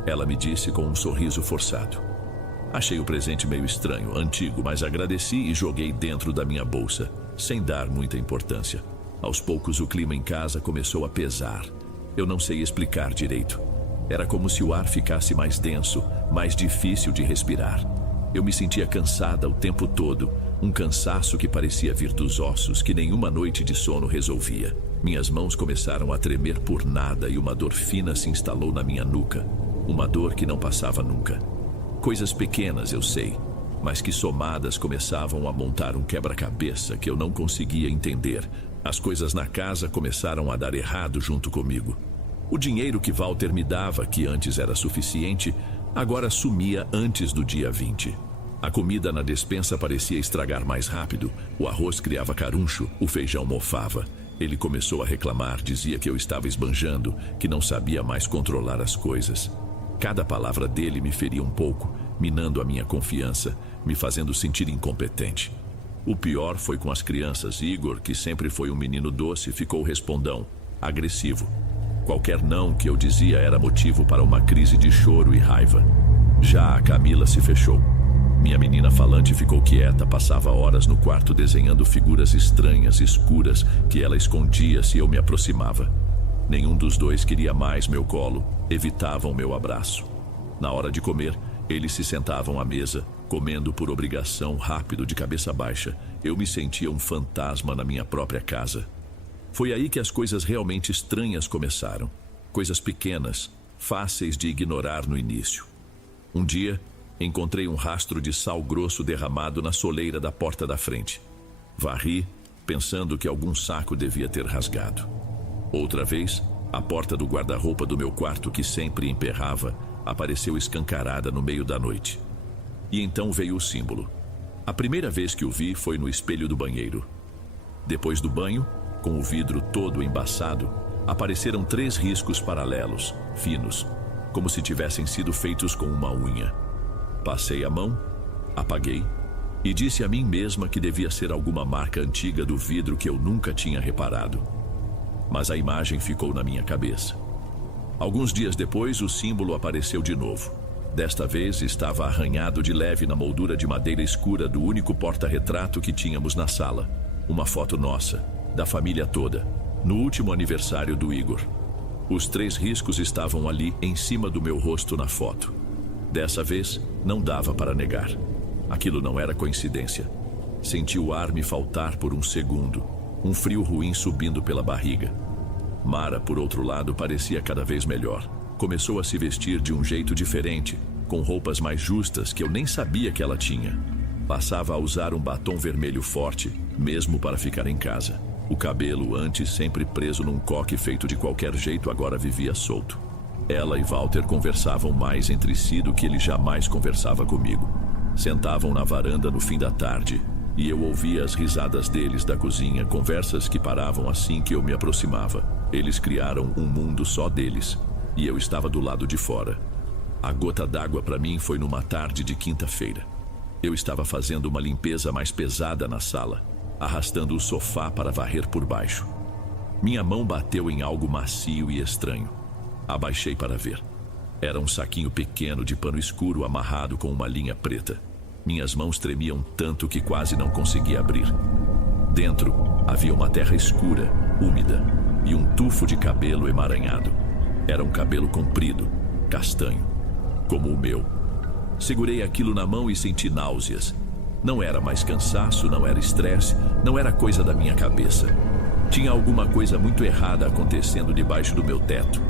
ela me disse com um sorriso forçado. Achei o presente meio estranho, antigo, mas agradeci e joguei dentro da minha bolsa, sem dar muita importância. Aos poucos, o clima em casa começou a pesar. Eu não sei explicar direito. Era como se o ar ficasse mais denso, mais difícil de respirar. Eu me sentia cansada o tempo todo, um cansaço que parecia vir dos ossos, que nenhuma noite de sono resolvia. Minhas mãos começaram a tremer por nada e uma dor fina se instalou na minha nuca, uma dor que não passava nunca. Coisas pequenas, eu sei, mas que somadas começavam a montar um quebra-cabeça que eu não conseguia entender, As coisas na casa começaram a dar errado junto comigo. O dinheiro que Walter me dava, que antes era suficiente, agora sumia antes do dia 20. A comida na despensa parecia estragar mais rápido, o arroz criava caruncho, o feijão mofava. Ele começou a reclamar, dizia que eu estava esbanjando, que não sabia mais controlar as coisas. Cada palavra dele me feria um pouco, minando a minha confiança, me fazendo sentir incompetente. O pior foi com as crianças. Igor, que sempre foi um menino doce, ficou respondão, agressivo. Qualquer não que eu dizia era motivo para uma crise de choro e raiva. Já a Camila se fechou. Minha menina falante ficou quieta, passava horas no quarto desenhando figuras estranhas, escuras, que ela escondia se eu me aproximava. Nenhum dos dois queria mais meu colo, evitavam meu abraço. Na hora de comer, eles se sentavam à mesa, comendo por obrigação, rápido, de cabeça baixa. Eu me sentia um fantasma na minha própria casa. Foi aí que as coisas realmente estranhas começaram. Coisas pequenas, fáceis de ignorar no início. Um dia, encontrei um rastro de sal grosso derramado na soleira da porta da frente. Varri, pensando que algum saco devia ter rasgado. Outra vez, a porta do guarda-roupa do meu quarto, que sempre emperrava, apareceu escancarada no meio da noite. E então veio o símbolo. A primeira vez que o vi foi no espelho do banheiro. Depois do banho, com o vidro todo embaçado, apareceram 3 riscos paralelos, finos, como se tivessem sido feitos com uma unha. Passei a mão, apaguei e disse a mim mesma que devia ser alguma marca antiga do vidro que eu nunca tinha reparado. Mas a imagem ficou na minha cabeça. Alguns dias depois, o símbolo apareceu de novo. Desta vez, estava arranhado de leve na moldura de madeira escura do único porta-retrato que tínhamos na sala. Uma foto nossa, da família toda, no último aniversário do Igor. Os 3 riscos estavam ali em cima do meu rosto na foto. Dessa vez, não dava para negar. Aquilo não era coincidência. Senti o ar me faltar por um segundo, um frio ruim subindo pela barriga. Mara, por outro lado, parecia cada vez melhor. Começou a se vestir de um jeito diferente, com roupas mais justas que eu nem sabia que ela tinha. Passava a usar um batom vermelho forte, mesmo para ficar em casa. O cabelo, antes sempre preso num coque feito de qualquer jeito, agora vivia solto. Ela e Walter conversavam mais entre si do que ele jamais conversava comigo. Sentavam na varanda no fim da tarde, e eu ouvia as risadas deles da cozinha, conversas que paravam assim que eu me aproximava. Eles criaram um mundo só deles, e eu estava do lado de fora. A gota d'água para mim foi numa tarde de quinta-feira. Eu estava fazendo uma limpeza mais pesada na sala, arrastando o sofá para varrer por baixo. Minha mão bateu em algo macio e estranho. Abaixei para ver. Era um saquinho pequeno de pano escuro amarrado com uma linha preta. Minhas mãos tremiam tanto que quase não conseguia abrir. Dentro havia uma terra escura, úmida, e um tufo de cabelo emaranhado. Era um cabelo comprido, castanho, como o meu. Segurei aquilo na mão e senti náuseas. Não era mais cansaço, não era estresse, não era coisa da minha cabeça. Tinha alguma coisa muito errada acontecendo debaixo do meu teto.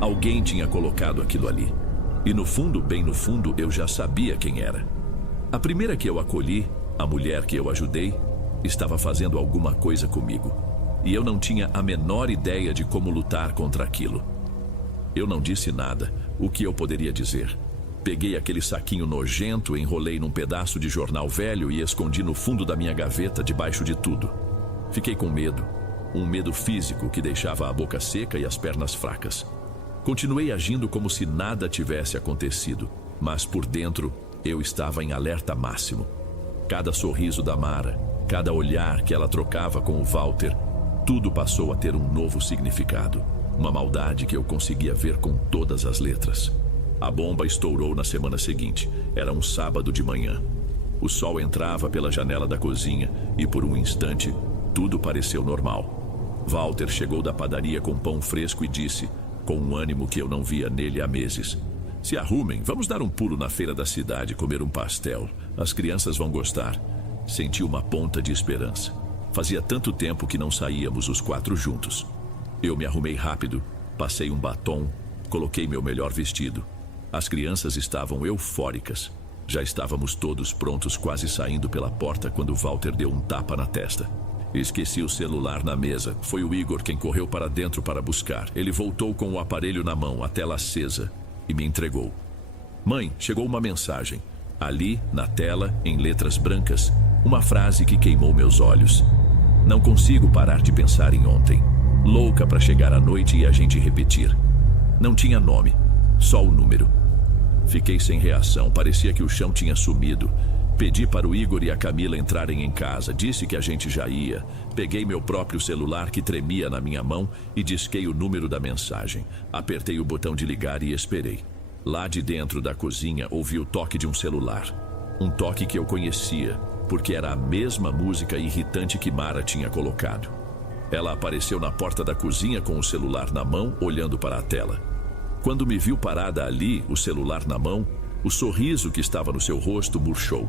Alguém tinha colocado aquilo ali. E no fundo, bem no fundo, eu já sabia quem era. A primeira que eu acolhi, a mulher que eu ajudei, estava fazendo alguma coisa comigo. E eu não tinha a menor ideia de como lutar contra aquilo. Eu não disse nada. O que eu poderia dizer? Peguei aquele saquinho nojento, enrolei num pedaço de jornal velho e escondi no fundo da minha gaveta, debaixo de tudo. Fiquei com medo. Um medo físico que deixava a boca seca e as pernas fracas. Continuei agindo como se nada tivesse acontecido, mas por dentro eu estava em alerta máximo. Cada sorriso da Mara, cada olhar que ela trocava com o Walter, tudo passou a ter um novo significado. Uma maldade que eu conseguia ver com todas as letras. A bomba estourou na semana seguinte. Era um sábado de manhã. O sol entrava pela janela da cozinha e por um instante tudo pareceu normal. Walter chegou da padaria com pão fresco e disse, com um ânimo que eu não via nele há meses: "Se arrumem, vamos dar um pulo na feira da cidade, comer um pastel. As crianças vão gostar." Senti uma ponta de esperança. Fazia tanto tempo que não saíamos os 4 juntos. Eu me arrumei rápido, passei um batom, coloquei meu melhor vestido. As crianças estavam eufóricas. Já estávamos todos prontos, quase saindo pela porta, quando Walter deu um tapa na testa. Esqueci o celular na mesa. Foi o Igor quem correu para dentro para buscar. Ele voltou com o aparelho na mão, a tela acesa, e me entregou. Mãe, chegou uma mensagem. Ali, na tela, em letras brancas, uma frase que queimou meus olhos. Não consigo parar de pensar em ontem. Louca para chegar à noite e a gente repetir. Não tinha nome, só o número. Fiquei sem reação, parecia que o chão tinha sumido. Pedi para o Igor e a Camila entrarem em casa, disse que a gente já ia. Peguei meu próprio celular que tremia na minha mão e disquei o número da mensagem. Apertei o botão de ligar e esperei. Lá de dentro da cozinha ouvi o toque de um celular. Um toque que eu conhecia, porque era a mesma música irritante que Mara tinha colocado. Ela apareceu na porta da cozinha com o celular na mão, olhando para a tela. Quando me viu parada ali, o celular na mão, o sorriso que estava no seu rosto murchou.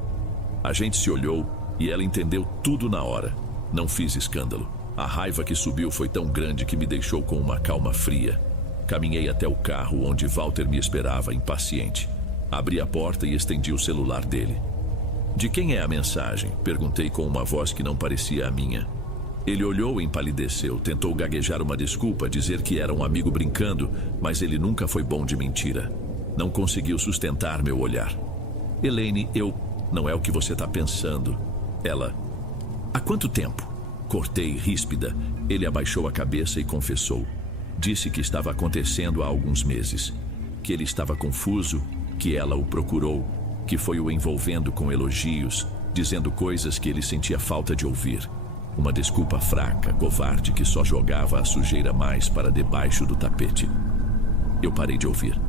A gente se olhou e ela entendeu tudo na hora. Não fiz escândalo. A raiva que subiu foi tão grande que me deixou com uma calma fria. Caminhei até o carro onde Walter me esperava, impaciente. Abri a porta e estendi o celular dele. De quem é a mensagem? Perguntei com uma voz que não parecia a minha. Ele olhou e empalideceu, tentou gaguejar uma desculpa, dizer que era um amigo brincando, mas ele nunca foi bom de mentira. Não conseguiu sustentar meu olhar. Elaine, não é o que você está pensando. Ela... Há quanto tempo? Cortei, ríspida. Ele abaixou a cabeça e confessou. Disse que estava acontecendo há alguns meses. Que ele estava confuso, que ela o procurou, que foi o envolvendo com elogios, dizendo coisas que ele sentia falta de ouvir. Uma desculpa fraca, covarde, que só jogava a sujeira mais para debaixo do tapete. Eu parei de ouvir.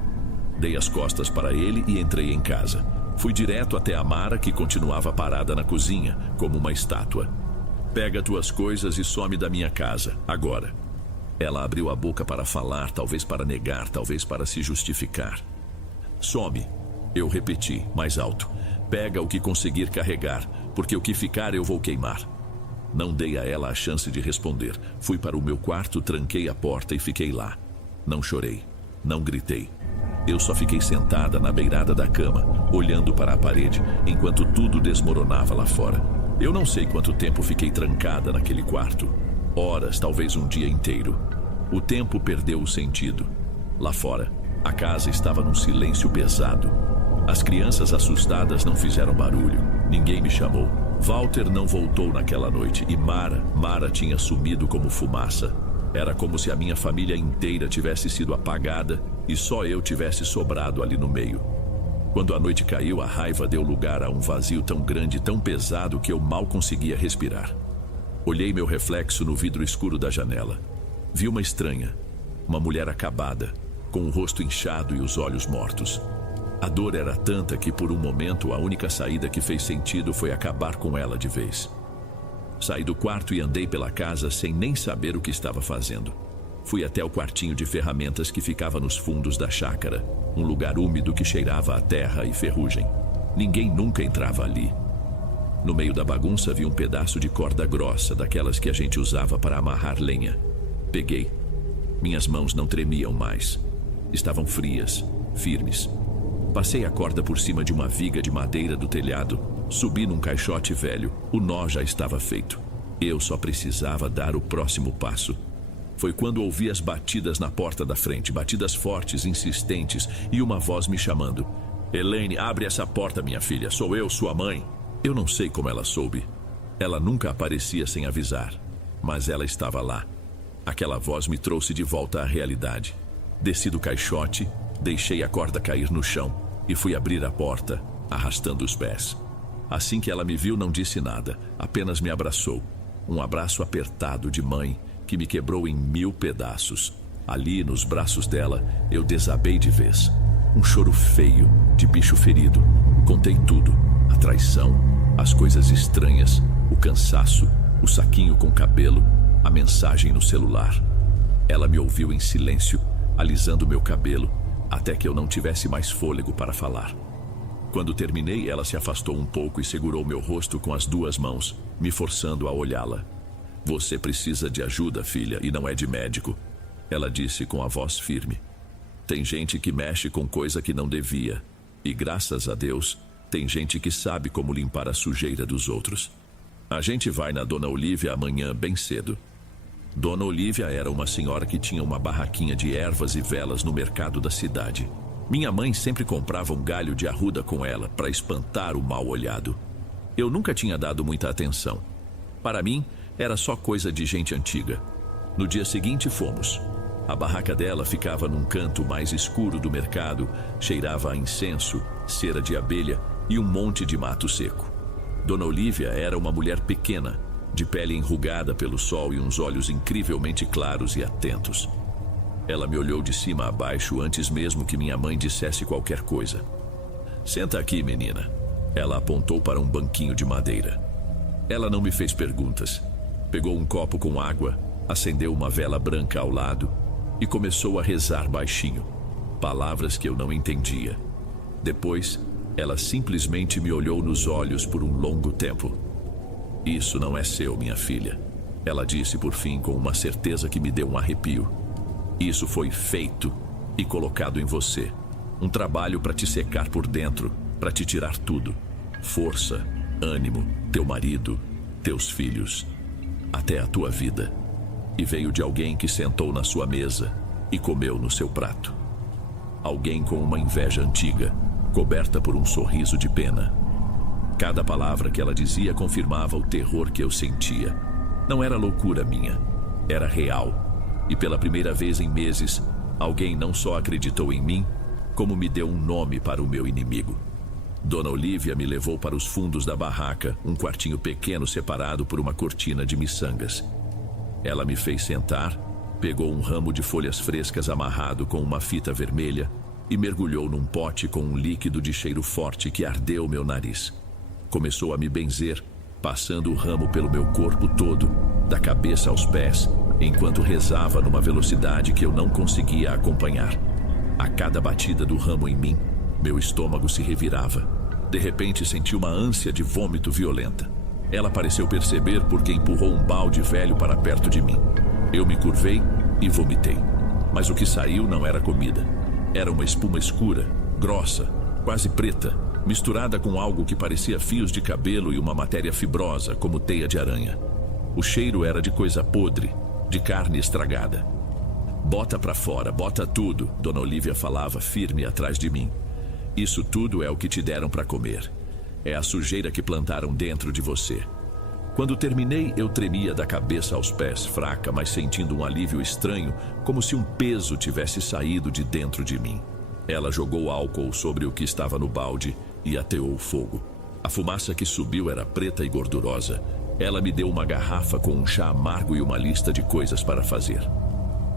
Dei as costas para ele e entrei em casa. Fui direto até a Mara, que continuava parada na cozinha, como uma estátua. Pega tuas coisas e some da minha casa, agora. Ela abriu a boca para falar, talvez para negar, talvez para se justificar. Some. Eu repeti, mais alto. Pega o que conseguir carregar, porque o que ficar eu vou queimar. Não dei a ela a chance de responder. Fui para o meu quarto, tranquei a porta e fiquei lá. Não chorei, não gritei. Eu só fiquei sentada na beirada da cama, olhando para a parede, enquanto tudo desmoronava lá fora. Eu não sei quanto tempo fiquei trancada naquele quarto. Horas, talvez um dia inteiro. O tempo perdeu o sentido. Lá fora, a casa estava num silêncio pesado. As crianças assustadas não fizeram barulho. Ninguém me chamou. Walter não voltou naquela noite e Mara tinha sumido como fumaça. Era como se a minha família inteira tivesse sido apagada e só eu tivesse sobrado ali no meio. Quando a noite caiu, a raiva deu lugar a um vazio tão grande, tão pesado que eu mal conseguia respirar. Olhei meu reflexo no vidro escuro da janela. Vi uma estranha, uma mulher acabada, com o rosto inchado e os olhos mortos. A dor era tanta que por um momento a única saída que fez sentido foi acabar com ela de vez. Saí do quarto e andei pela casa sem nem saber o que estava fazendo. Fui até o quartinho de ferramentas que ficava nos fundos da chácara, um lugar úmido que cheirava a terra e ferrugem. Ninguém nunca entrava ali. No meio da bagunça vi um pedaço de corda grossa, daquelas que a gente usava para amarrar lenha. Peguei. Minhas mãos não tremiam mais. Estavam frias, firmes. Passei a corda por cima de uma viga de madeira do telhado, subi num caixote velho. O nó já estava feito. Eu só precisava dar o próximo passo. Foi quando ouvi as batidas na porta da frente, batidas fortes, insistentes, e uma voz me chamando. Elaine, abre essa porta, minha filha, sou eu, sua mãe. Eu não sei como ela soube. Ela nunca aparecia sem avisar, mas ela estava lá. Aquela voz me trouxe de volta à realidade. Desci do caixote, deixei a corda cair no chão e fui abrir a porta, arrastando os pés. Assim que ela me viu, não disse nada, apenas me abraçou. Um abraço apertado de mãe que me quebrou em 1000 pedaços. Ali, nos braços dela, eu desabei de vez. Um choro feio, de bicho ferido. Contei tudo: a traição, as coisas estranhas, o cansaço, o saquinho com cabelo, a mensagem no celular. Ela me ouviu em silêncio, alisando meu cabelo, até que eu não tivesse mais fôlego para falar. Quando terminei, ela se afastou um pouco e segurou meu rosto com as 2 mãos, me forçando a olhá-la. Você precisa de ajuda, filha, e não é de médico, ela disse com a voz firme. Tem gente que mexe com coisa que não devia, e graças a Deus, tem gente que sabe como limpar a sujeira dos outros. A gente vai na Dona Olívia amanhã bem cedo. Dona Olívia era uma senhora que tinha uma barraquinha de ervas e velas no mercado da cidade. Minha mãe sempre comprava um galho de arruda com ela para espantar o mal-olhado. Eu nunca tinha dado muita atenção. Para mim, era só coisa de gente antiga. No dia seguinte fomos. A barraca dela ficava num canto mais escuro do mercado, cheirava a incenso, cera de abelha e um monte de mato seco. Dona Olívia era uma mulher pequena, de pele enrugada pelo sol e uns olhos incrivelmente claros e atentos. Ela me olhou de cima a baixo antes mesmo que minha mãe dissesse qualquer coisa. Senta aqui, menina. Ela apontou para um banquinho de madeira. Ela não me fez perguntas. Pegou um copo com água, acendeu uma vela branca ao lado e começou a rezar baixinho, palavras que eu não entendia. Depois, ela simplesmente me olhou nos olhos por um longo tempo. Isso não é seu, minha filha. Ela disse por fim com uma certeza que me deu um arrepio. Isso foi feito e colocado em você. Um trabalho para te secar por dentro, para te tirar tudo. Força, ânimo, teu marido, teus filhos, até a tua vida. E veio de alguém que sentou na sua mesa e comeu no seu prato. Alguém com uma inveja antiga, coberta por um sorriso de pena. Cada palavra que ela dizia confirmava o terror que eu sentia. Não era loucura minha, era real. E pela primeira vez em meses, alguém não só acreditou em mim, como me deu um nome para o meu inimigo. Dona Olívia me levou para os fundos da barraca, um quartinho pequeno separado por uma cortina de miçangas. Ela me fez sentar, pegou um ramo de folhas frescas amarrado com uma fita vermelha e mergulhou num pote com um líquido de cheiro forte que ardeu meu nariz. Começou a me benzer, passando o ramo pelo meu corpo todo, da cabeça aos pés, enquanto rezava numa velocidade que eu não conseguia acompanhar. A cada batida do ramo em mim, meu estômago se revirava. De repente senti uma ânsia de vômito violenta. Ela pareceu perceber porque empurrou um balde velho para perto de mim. Eu me curvei e vomitei. Mas o que saiu não era comida. Era uma espuma escura, grossa, quase preta, misturada com algo que parecia fios de cabelo e uma matéria fibrosa, como teia de aranha. O cheiro era de coisa podre, de carne estragada. Bota pra fora, bota tudo, Dona Olívia falava firme atrás de mim. Isso tudo é o que te deram para comer. É a sujeira que plantaram dentro de você. Quando terminei, eu tremia da cabeça aos pés, fraca, mas sentindo um alívio estranho, como se um peso tivesse saído de dentro de mim. Ela jogou álcool sobre o que estava no balde e ateou o fogo. A fumaça que subiu era preta e gordurosa. Ela me deu uma garrafa com um chá amargo e uma lista de coisas para fazer.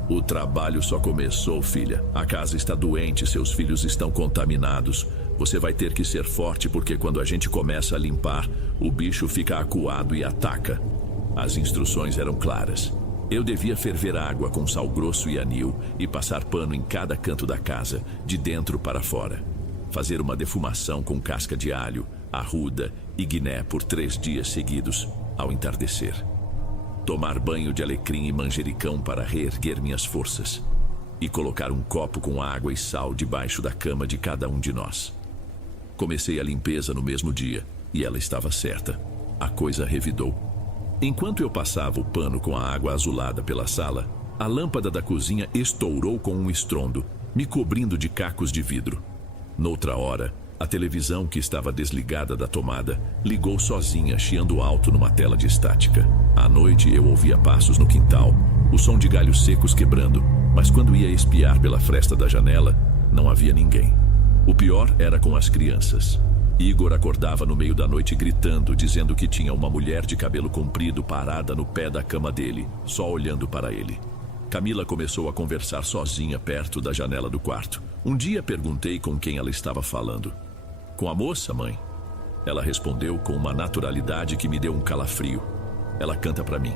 O trabalho só começou, filha. A casa está doente, seus filhos estão contaminados. Você vai ter que ser forte porque quando a gente começa a limpar, o bicho fica acuado e ataca. As instruções eram claras. Eu devia ferver água com sal grosso e anil e passar pano em cada canto da casa, de dentro para fora. Fazer uma defumação com casca de alho, arruda e guiné por 3 dias seguidos, ao entardecer. Tomar banho de alecrim e manjericão para reerguer minhas forças. E colocar um copo com água e sal debaixo da cama de cada um de nós. Comecei a limpeza no mesmo dia, e ela estava certa. A coisa revidou. Enquanto eu passava o pano com a água azulada pela sala, a lâmpada da cozinha estourou com um estrondo, me cobrindo de cacos de vidro. Noutra hora, a televisão, que estava desligada da tomada, ligou sozinha, chiando alto numa tela de estática. À noite eu ouvia passos no quintal, o som de galhos secos quebrando, mas quando ia espiar pela fresta da janela, não havia ninguém. O pior era com as crianças. Igor acordava no meio da noite gritando, dizendo que tinha uma mulher de cabelo comprido parada no pé da cama dele, só olhando para ele. Camila começou a conversar sozinha perto da janela do quarto. Um dia perguntei com quem ela estava falando. Com a moça, mãe? Ela respondeu com uma naturalidade que me deu um calafrio. Ela canta para mim.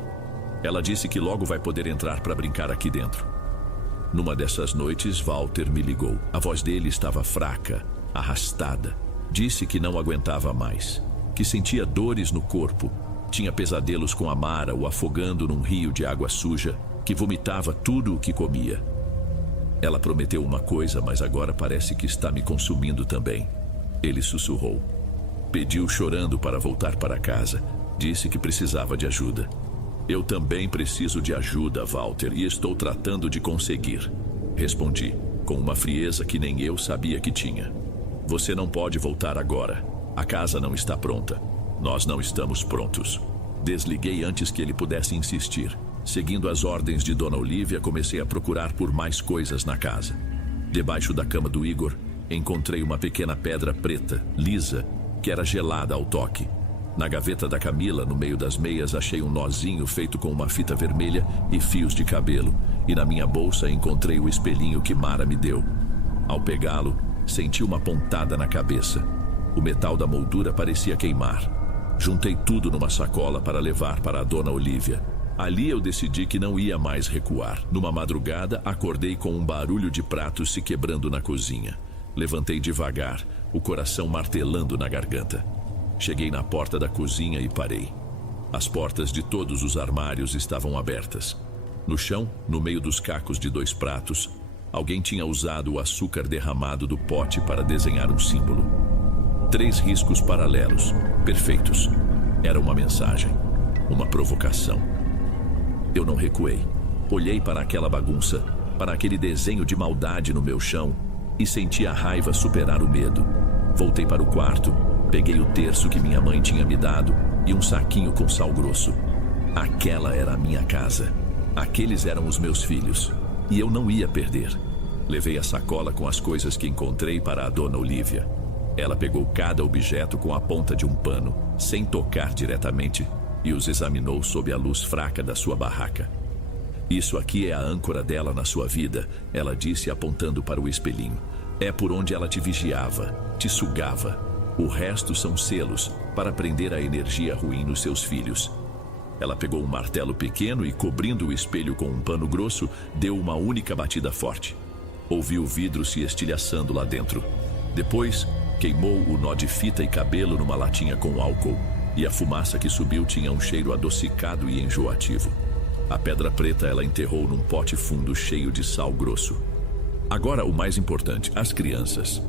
Ela disse que logo vai poder entrar para brincar aqui dentro. Numa dessas noites, Walter me ligou. A voz dele estava fraca, arrastada. Disse que não aguentava mais, que sentia dores no corpo, tinha pesadelos com a Mara o afogando num rio de água suja, que vomitava tudo o que comia. Ela prometeu uma coisa, mas agora parece que está me consumindo também. Ele sussurrou. Pediu chorando para voltar para casa. Disse que precisava de ajuda. Eu também preciso de ajuda, Walter, e estou tratando de conseguir. Respondi, com uma frieza que nem eu sabia que tinha. Você não pode voltar agora. A casa não está pronta. Nós não estamos prontos. Desliguei antes que ele pudesse insistir. Seguindo as ordens de Dona Olívia, comecei a procurar por mais coisas na casa. Debaixo da cama do Igor, encontrei uma pequena pedra preta, lisa, que era gelada ao toque. Na gaveta da Camila, no meio das meias, achei um nozinho feito com uma fita vermelha e fios de cabelo. E na minha bolsa encontrei o espelhinho que Mara me deu. Ao pegá-lo, senti uma pontada na cabeça. O metal da moldura parecia queimar. Juntei tudo numa sacola para levar para a Dona Olívia. Ali eu decidi que não ia mais recuar. Numa madrugada, acordei com um barulho de pratos se quebrando na cozinha. Levantei devagar, o coração martelando na garganta. Cheguei na porta da cozinha e parei. As portas de todos os armários estavam abertas. No chão, no meio dos cacos de 2 pratos, alguém tinha usado o açúcar derramado do pote para desenhar um símbolo. 3 riscos paralelos, perfeitos. Era uma mensagem, uma provocação. Eu não recuei. Olhei para aquela bagunça, para aquele desenho de maldade no meu chão e senti a raiva superar o medo. Voltei para o quarto, peguei o terço que minha mãe tinha me dado e um saquinho com sal grosso. Aquela era a minha casa. Aqueles eram os meus filhos. E eu não ia perder. Levei a sacola com as coisas que encontrei para a Dona Olívia. Ela pegou cada objeto com a ponta de um pano, sem tocar diretamente, e os examinou sob a luz fraca da sua barraca. Isso aqui é a âncora dela na sua vida, ela disse apontando para o espelhinho. É por onde ela te vigiava, te sugava. O resto são selos para prender a energia ruim nos seus filhos. Ela pegou um martelo pequeno e, cobrindo o espelho com um pano grosso, deu uma única batida forte. Ouvi o vidro se estilhaçando lá dentro. Depois, queimou o nó de fita e cabelo numa latinha com álcool, e a fumaça que subiu tinha um cheiro adocicado e enjoativo. A pedra preta ela enterrou num pote fundo cheio de sal grosso. Agora o mais importante, as crianças.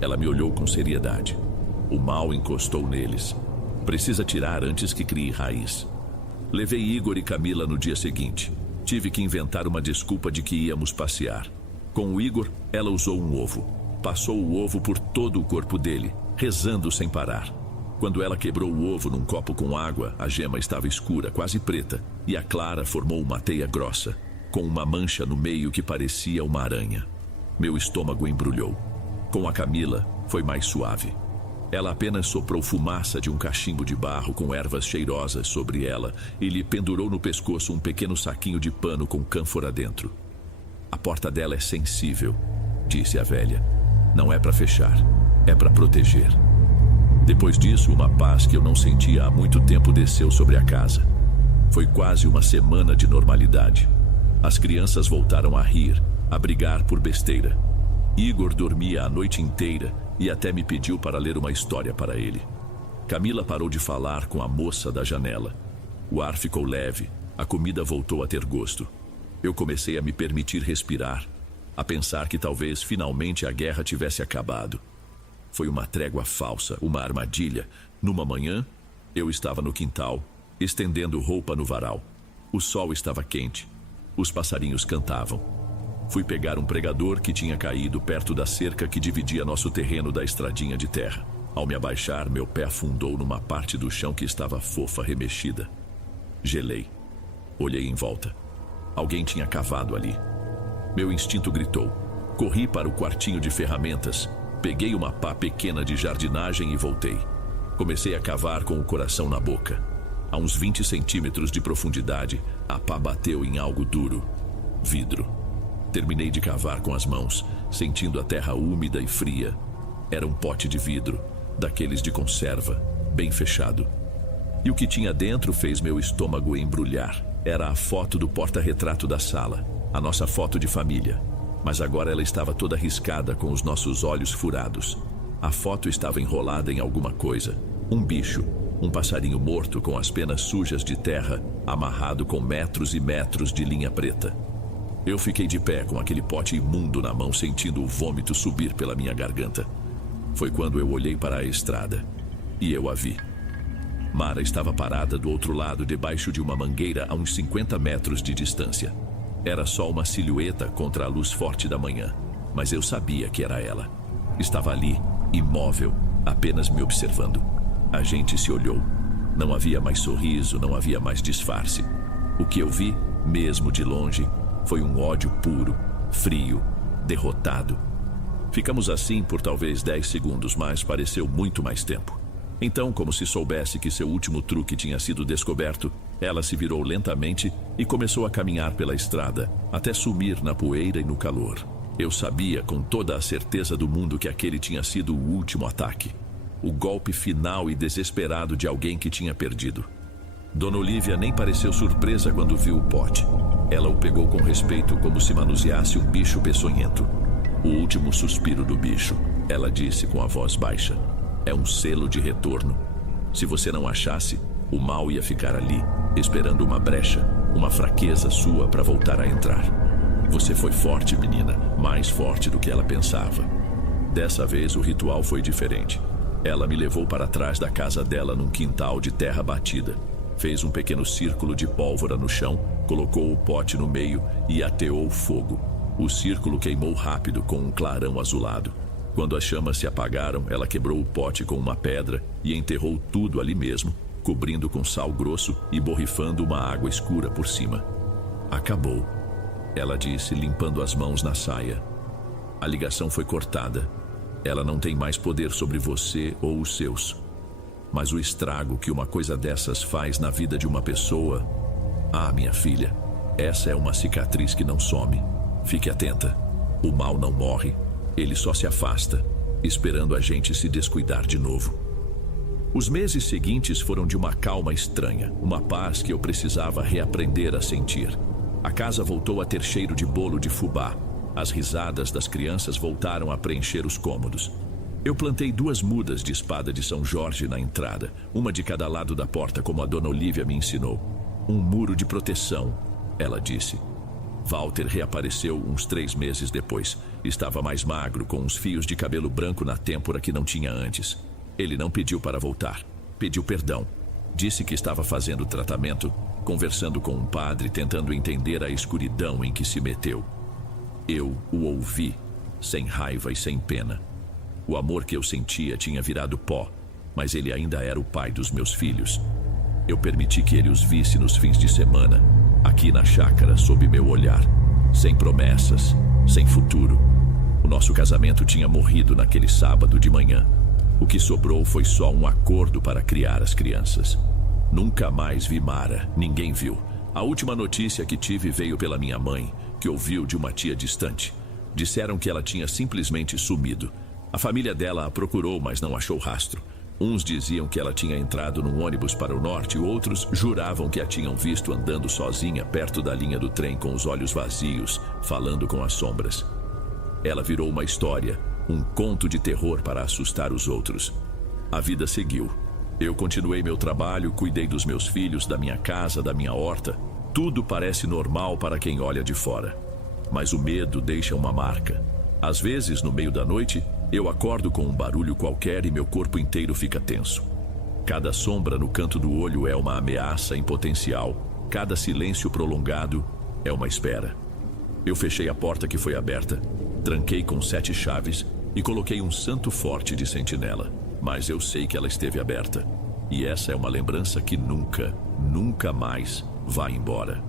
Ela me olhou com seriedade. O mal encostou neles. Precisa tirar antes que crie raiz. Levei Igor e Camila no dia seguinte. Tive que inventar uma desculpa de que íamos passear. Com o Igor, ela usou um ovo. Passou o ovo por todo o corpo dele, rezando sem parar. Quando ela quebrou o ovo num copo com água, a gema estava escura, quase preta, e a clara formou uma teia grossa, com uma mancha no meio que parecia uma aranha. Meu estômago embrulhou. Com a Camila, foi mais suave. Ela apenas soprou fumaça de um cachimbo de barro com ervas cheirosas sobre ela e lhe pendurou no pescoço um pequeno saquinho de pano com cânfora dentro. A porta dela é sensível, disse a velha. Não é para fechar, é para proteger. Depois disso, uma paz que eu não sentia há muito tempo desceu sobre a casa. Foi quase uma semana de normalidade. As crianças voltaram a rir, a brigar por besteira. Igor dormia a noite inteira e até me pediu para ler uma história para ele. Camila parou de falar com a moça da janela. O ar ficou leve, a comida voltou a ter gosto. Eu comecei a me permitir respirar, a pensar que talvez finalmente a guerra tivesse acabado. Foi uma trégua falsa, uma armadilha. Numa manhã, eu estava no quintal, estendendo roupa no varal. O sol estava quente. Os passarinhos cantavam. Fui pegar um pregador que tinha caído perto da cerca que dividia nosso terreno da estradinha de terra. Ao me abaixar, meu pé afundou numa parte do chão que estava fofa, remexida. Gelei. Olhei em volta. Alguém tinha cavado ali. Meu instinto gritou. Corri para o quartinho de ferramentas. Peguei uma pá pequena de jardinagem e voltei. Comecei a cavar com o coração na boca. A uns 20 centímetros de profundidade, a pá bateu em algo duro. Vidro. Terminei de cavar com as mãos, sentindo a terra úmida e fria. Era um pote de vidro, daqueles de conserva, bem fechado. E o que tinha dentro fez meu estômago embrulhar. Era a foto do porta-retrato da sala, a nossa foto de família. Mas agora ela estava toda riscada com os nossos olhos furados. A foto estava enrolada em alguma coisa. Um bicho, um passarinho morto com as penas sujas de terra, amarrado com metros e metros de linha preta. Eu fiquei de pé com aquele pote imundo na mão, sentindo o vômito subir pela minha garganta. Foi quando eu olhei para a estrada. E eu a vi. Mara estava parada do outro lado, debaixo de uma mangueira a uns 50 metros de distância. Era só uma silhueta contra a luz forte da manhã, mas eu sabia que era ela. Estava ali, imóvel, apenas me observando. A gente se olhou. Não havia mais sorriso, não havia mais disfarce. O que eu vi, mesmo de longe, foi um ódio puro, frio, derrotado. Ficamos assim por talvez 10 segundos, mas pareceu muito mais tempo. Então, como se soubesse que seu último truque tinha sido descoberto, ela se virou lentamente e começou a caminhar pela estrada, até sumir na poeira e no calor. Eu sabia com toda a certeza do mundo que aquele tinha sido o último ataque. O golpe final e desesperado de alguém que tinha perdido. Dona Olívia nem pareceu surpresa quando viu o pote. Ela o pegou com respeito, como se manuseasse um bicho peçonhento. O último suspiro do bicho, ela disse com a voz baixa. É um selo de retorno. Se você não achasse, o mal ia ficar ali, esperando uma brecha, uma fraqueza sua para voltar a entrar. Você foi forte, menina, mais forte do que ela pensava. Dessa vez o ritual foi diferente. Ela me levou para trás da casa dela num quintal de terra batida. Fez um pequeno círculo de pólvora no chão, colocou o pote no meio e ateou fogo. O círculo queimou rápido com um clarão azulado. Quando as chamas se apagaram, ela quebrou o pote com uma pedra e enterrou tudo ali mesmo, cobrindo com sal grosso e borrifando uma água escura por cima. Acabou, ela disse, limpando as mãos na saia. A ligação foi cortada. Ela não tem mais poder sobre você ou os seus. Mas o estrago que uma coisa dessas faz na vida de uma pessoa... Ah, minha filha, essa é uma cicatriz que não some. Fique atenta. O mal não morre. Ele só se afasta, esperando a gente se descuidar de novo. Os meses seguintes foram de uma calma estranha, uma paz que eu precisava reaprender a sentir. A casa voltou a ter cheiro de bolo de fubá. As risadas das crianças voltaram a preencher os cômodos. Eu plantei 2 mudas de espada de São Jorge na entrada, uma de cada lado da porta, como a Dona Olívia me ensinou. Um muro de proteção, ela disse. Walter reapareceu uns 3 meses depois. Estava mais magro, com uns fios de cabelo branco na têmpora que não tinha antes. Ele não pediu para voltar. Pediu perdão. Disse que estava fazendo tratamento, conversando com um padre, tentando entender a escuridão em que se meteu. Eu o ouvi, sem raiva e sem pena. O amor que eu sentia tinha virado pó, mas ele ainda era o pai dos meus filhos. Eu permiti que ele os visse nos fins de semana, aqui na chácara, sob meu olhar, sem promessas, sem futuro. O nosso casamento tinha morrido naquele sábado de manhã. O que sobrou foi só um acordo para criar as crianças. Nunca mais vi Mara, ninguém viu. A última notícia que tive veio pela minha mãe, que ouviu de uma tia distante. Disseram que ela tinha simplesmente sumido. A família dela a procurou, mas não achou rastro. Uns diziam que ela tinha entrado num ônibus para o norte, outros juravam que a tinham visto andando sozinha perto da linha do trem com os olhos vazios, falando com as sombras. Ela virou uma história, um conto de terror para assustar os outros. A vida seguiu. Eu continuei meu trabalho, cuidei dos meus filhos, da minha casa, da minha horta. Tudo parece normal para quem olha de fora. Mas o medo deixa uma marca. Às vezes, no meio da noite, eu acordo com um barulho qualquer e meu corpo inteiro fica tenso. Cada sombra no canto do olho é uma ameaça em potencial. Cada silêncio prolongado é uma espera. Eu fechei a porta que foi aberta, tranquei com 7 chaves e coloquei um santo forte de sentinela. Mas eu sei que ela esteve aberta. E essa é uma lembrança que nunca, nunca mais vai embora.